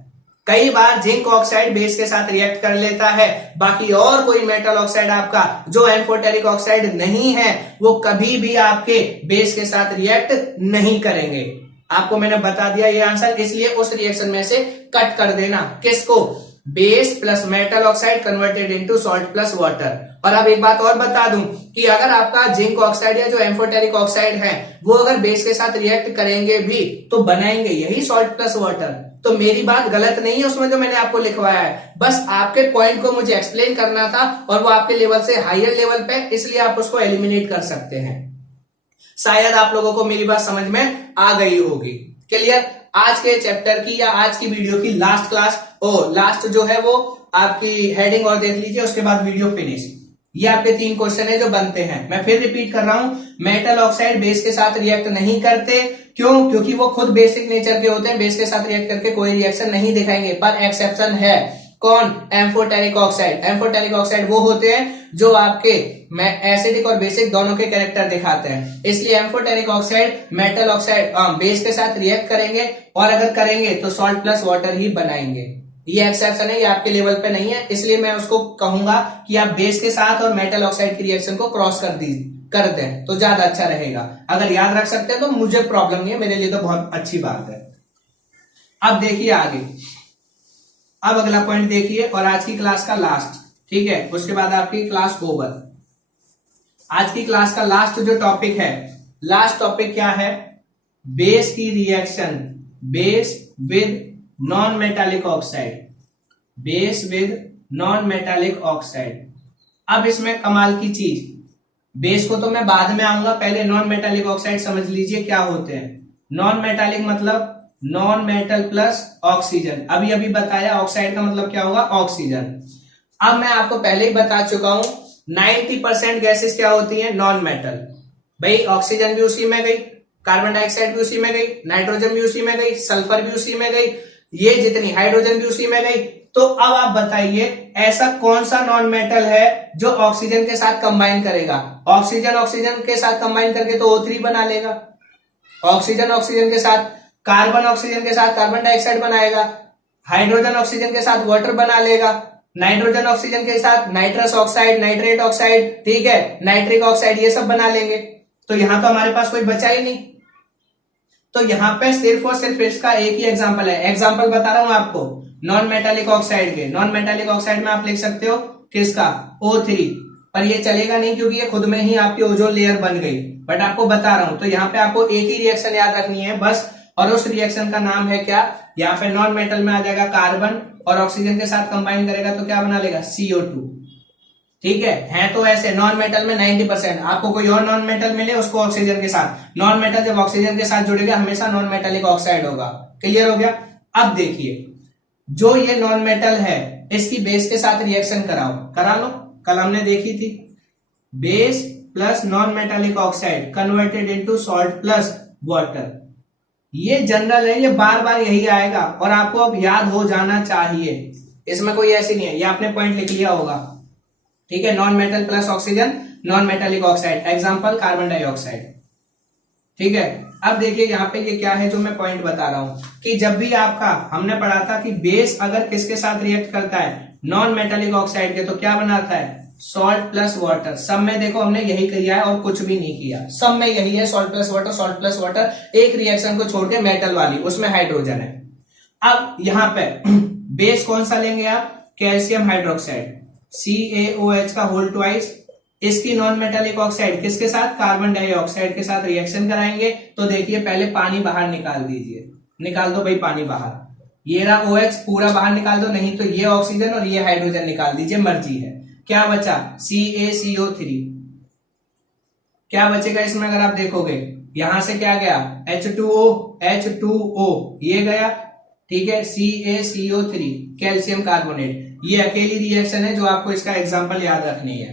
कई बार जिंक ऑक्साइड बेस के साथ रिएक्ट कर लेता है। बाकी और कोई मेटल ऑक्साइड आपका जो एम्फोटेरिक ऑक्साइड नहीं है वो कभी भी आपके बेस के साथ रिएक्ट नहीं करेंगे। आपको मैंने बता दिया ये आंसर, इसलिए उस रिएक्शन में से कट कर देना। किसको? Base plus metal oxide converted into salt plus water. और अब एक बात और बता दूं कि अगर आपका जिंक ऑक्साइड या जो एम्फोटेरिक ऑक्साइड है वो अगर बेस के साथ रिएक्ट करेंगे भी तो बनाएंगे यही सॉल्ट प्लस वाटर। तो मेरी बात गलत नहीं है उसमें जो मैंने आपको लिखवाया है, बस आपके पॉइंट को मुझे एक्सप्लेन करना था और वो आपके लेवल से हायर लेवल पे, इसलिए आप उसको एलिमिनेट कर सकते हैं। शायद आप लोगों को मेरी बात समझ में आ गई होगी। क्लियर? आज के चैप्टर की या आज की वीडियो की लास्ट क्लास लास्ट जो है वो आपकी हेडिंग और देख लीजिए, उसके बाद वीडियो फिनिश। ये आपके 3 क्वेश्चन है जो बनते हैं। मैं फिर रिपीट कर रहा हूं, मेटल ऑक्साइड बेस के साथ रिएक्ट नहीं करते। क्यों? क्योंकि वो खुद बेसिक नेचर के होते हैं, बेस के साथ रिएक्ट करके कोई रिएक्शन नहीं दिखाएंगे। पर एक्सेप्शन है। कौन? Amphoteric oxide. एम्फोटेरिक ऑक्साइड वो होते हैं जो आपके एसिडिक और बेसिक दोनों के कैरेक्टर दिखाते हैं। इसलिए amphoteric oxide metal oxide base के साथ रिएक्ट करेंगे और अगर करेंगे तो सॉल्ट प्लस वाटर ही बनाएंगे। ये एक्सेप्शन है, ये आपके लेवल पे नहीं है, इसलिए मैं उसको कहूंगा कि आप बेस के साथ और मेटल ऑक्साइड की रिएक्शन को क्रॉस कर दें तो ज्यादा अच्छा रहेगा। अगर याद रख सकते हैं तो मुझे प्रॉब्लम नहीं है, मेरे लिए तो बहुत अच्छी बात है। अब देखिए आगे, अब अगला पॉइंट देखिए और आज की क्लास का लास्ट। ठीक है, उसके बाद आपकी क्लास ओवर। आज की क्लास का लास्ट जो टॉपिक है, लास्ट टॉपिक क्या है? बेस की reaction, base with non metallic oxide, base with non metallic oxide. अब इसमें कमाल की चीज, बेस को तो मैं बाद में आऊंगा, पहले नॉन मेटालिक ऑक्साइड समझ लीजिए क्या होते हैं। नॉन मेटालिक मतलब नॉन मेटल प्लस ऑक्सीजन। अभी बताया ऑक्साइड का मतलब क्या होगा? ऑक्सीजन। अब मैं आपको पहले ही बता चुका हूं 90% गैसेस क्या होती हैं? Non metal. भाई ऑक्सीजन भी उसी में गई, कार्बन डाइऑक्साइड भी उसी में गई, नाइट्रोजन भी उसी में गई, सल्फर भी उसी में गई, ये जितनी हाइड्रोजन भी उसी में गई। तो अब आप बताइए ऐसा कौन सा नॉन मेटल है जो ऑक्सीजन के साथ कंबाइन करेगा? ऑक्सीजन के साथ कंबाइन करके तो O3 बना लेगा। ऑक्सीजन के साथ कार्बन, ऑक्सीजन के साथ कार्बन डाइऑक्साइड बनाएगा, हाइड्रोजन ऑक्सीजन के साथ वाटर बना लेगा, नाइट्रोजन ऑक्सीजन के साथ नाइट्रस ऑक्साइड, नाइट्रेट ऑक्साइड, ठीक है, नाइट्रिक ऑक्साइड, ये सब बना लेंगे। तो यहां तो हमारे पास कोई बचा ही नहीं। तो यहाँ पे सिर्फ और सिर्फ इसका एक ही एग्जाम्पल है। एग्जाम्पल बता रहा हूं आपको नॉन मेटालिक ऑक्साइड के। नॉन मेटालिक ऑक्साइड में आप लिख सकते हो किसका, O3, पर ये चलेगा नहीं क्योंकि ये खुद में ही आपकी ओजोन लेयर बन गई। बट आपको बता रहा हूं, तो यहाँ पे आपको एक ही रिएक्शन याद रखनी है बस, और उस रिएक्शन का नाम है क्या, यहाँ पे नॉन मेटल में आ जाएगा कार्बन और ऑक्सीजन के साथ कंबाइन करेगा तो क्या बना लेगा, CO2। ठीक है तो ऐसे नॉन मेटल में 90%, आपको कोई और नॉन मेटल मिले उसको ऑक्सीजन के साथ, नॉन मेटल जब ऑक्सीजन के साथ जुड़ेगा हमेशा नॉन मेटालिक ऑक्साइड होगा। क्लियर हो गया। अब देखिए जो ये नॉन मेटल है इसकी बेस के साथ रिएक्शन करा लो, कल हमने देखी थी। Base plus non metallic oxide converted into salt plus water. ये जनरल है, ये बार बार यही आएगा और आपको अब याद हो जाना चाहिए, इसमें कोई ऐसी नहीं है। ये आपने पॉइंट लिख लिया होगा। ठीक है, non metal plus oxygen non metallic oxide, example carbon dioxide. ठीक है, अब देखिए यहाँ पे ये क्या है जो मैं पॉइंट बता रहा हूं कि जब भी आपका हमने पढ़ा था कि बेस अगर किसके साथ रिएक्ट करता है, नॉन मेटालिक ऑक्साइड के, तो क्या बनाता है, सॉल्ट प्लस वाटर। सब में देखो हमने यही किया है और कुछ भी नहीं किया, सब में यही है, salt plus water, salt plus water. एक रिएक्शन को छोड़ के मेटल वाली, उसमें हाइड्रोजन है। अब यहाँ पे बेस कौन सा लेंगे आप, कैल्शियम हाइड्रोक्साइड, CaOH का होल ट्वाइस। इसकी नॉन मेटालिक ऑक्साइड किसके साथ, कार्बन डाइऑक्साइड के साथ रिएक्शन कराएंगे। तो देखिए पहले पानी बाहर निकाल दीजिए, निकाल दो भाई पानी बाहर, ये रहा OH पूरा बाहर निकाल दो, नहीं तो ये ऑक्सीजन और ये हाइड्रोजन निकाल दीजिए, मर्जी है। क्या बचा, CaCO3। क्या बचेगा इसमें अगर आप देखोगे, यहां से क्या गया, H2O, ये गया। ठीक है, CaCO3 कैल्शियम कार्बोनेट। ये अकेली रिएक्शन है जो आपको इसका एग्जांपल याद रखनी है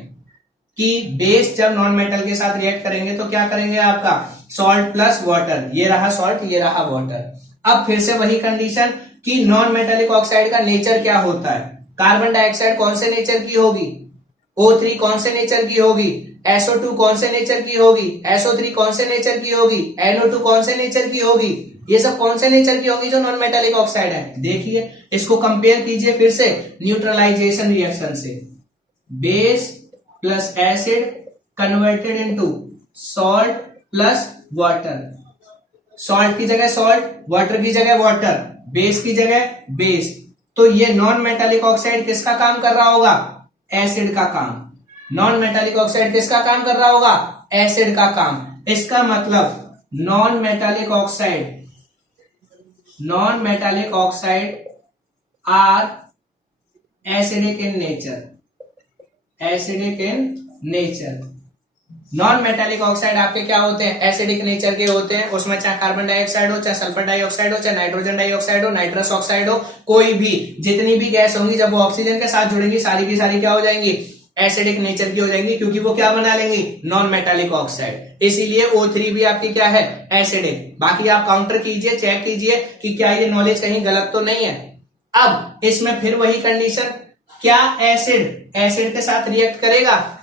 कि बेस जब नॉन मेटल के साथ रिएक्ट करेंगे तो क्या करेंगे आपका, सॉल्ट प्लस वाटर। ये रहा सॉल्ट, ये रहा वाटर। अब फिर से वही कंडीशन कि नॉन मेटालिक ऑक्साइड का नेचर क्या होता है। कार्बन डाइऑक्साइड कौन से नेचर की होगी, O3 कौन से नेचर की होगी, SO2 कौन से नेचर की होगी, SO3 कौन से नेचर की होगी, NO2 कौन से नेचर की होगी। ये सब कौन से नेचर की होगी जो नॉन मेटालिक ऑक्साइड है। देखिए इसको कंपेयर कीजिए फिर से न्यूट्रलाइजेशन रिएक्शन से, base plus acid converted into salt plus water. Salt की जगह सॉल्ट, वाटर की जगह वाटर, बेस की जगह बेस। तो ये नॉन मेटालिक ऑक्साइड किसका काम कर रहा होगा, एसिड का काम। नॉन मेटालिक ऑक्साइड किसका काम कर रहा होगा, एसिड का काम। इसका मतलब non metallic oxide are acidic in nature, acidic in nature. Non metallic oxide आपके क्या होते हैं, एसिडिक नेचर के होते हैं। उसमें चाहे कार्बन डाइऑक्साइड हो, चाहे सल्फर डाइऑक्साइड हो, चाहे नाइट्रोजन डाइऑक्साइड हो, नाइट्रस ऑक्साइड हो, कोई भी, जितनी भी गैस होंगी जब वो ऑक्सीजन के साथ जुड़ेंगी सारी की सारी क्या हो जाएंगी, एसिडिक नेचर की हो जाएंगी, क्योंकि वो क्या बना लेंगी, नॉन मेटालिक ऑक्साइड। इसीलिए O3 भी आपकी क्या है, एसिडिक। बाकी आप काउंटर कीजिए, चेक कीजिए कि क्या ये नॉलेज कहीं गलत तो नहीं है। अब इसमें फिर वही कंडीशन, क्या एसिड के साथ रिएक्ट करेगा।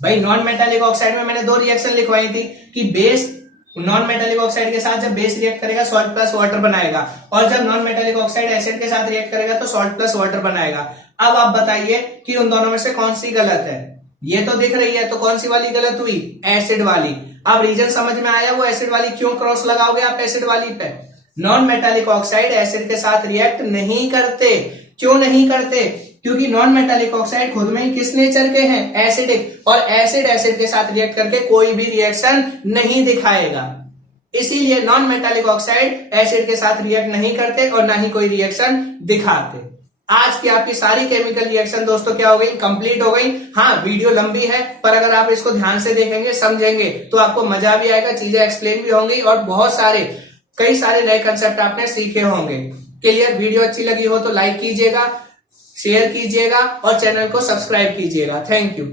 भाई नॉन मेटालिक ऑक्साइड में मैंने दो रिएक्शन लिखवाई थी कि बेस नॉन मेटालिक ऑक्साइड के साथ जब बेस रिएक्ट करेगा सॉल्ट प्लस वाटर बनाएगा, और जब नॉन मेटालिक ऑक्साइड एसिड के साथ रिएक्ट करेगा तो सॉल्ट प्लस वाटर बनाएगा। अब आप बताइए कि उन दोनों में से कौन सी गलत है। ये तो दिख रही है, तो कौन सी वाली गलत हुई, एसिड वाली। अब रीजन समझ में आया, वो एसिड वाली क्यों क्रॉस लगाओगे आप एसिड वाली पे। नॉन मेटालिक ऑक्साइड एसिड के साथ रिएक्ट नहीं करते। क्यों नहीं करते, क्योंकि नॉन मेटालिक ऑक्साइड खुद में ही किस नेचर के हैं, एसिडिक, और एसिड के साथ रिएक्ट करके कोई भी रिएक्शन नहीं दिखाएगा। इसीलिए नॉन मेटालिक ऑक्साइड एसिड के साथ रिएक्ट नहीं करते और ना ही कोई रिएक्शन दिखाते। आज की आपकी सारी केमिकल रिएक्शन दोस्तों क्या हो गई, कंप्लीट हो गई। हाँ वीडियो लंबी है, पर अगर आप इसको ध्यान से देखेंगे, समझेंगे, तो आपको मजा भी आएगा, चीजें एक्सप्लेन भी होंगी और बहुत सारे कई सारे नए कंसेप्ट आपने सीखे होंगे। क्लियर। वीडियो अच्छी लगी हो तो लाइक कीजिएगा, शेयर कीजिएगा और चैनल को सब्सक्राइब कीजिएगा। Thank you.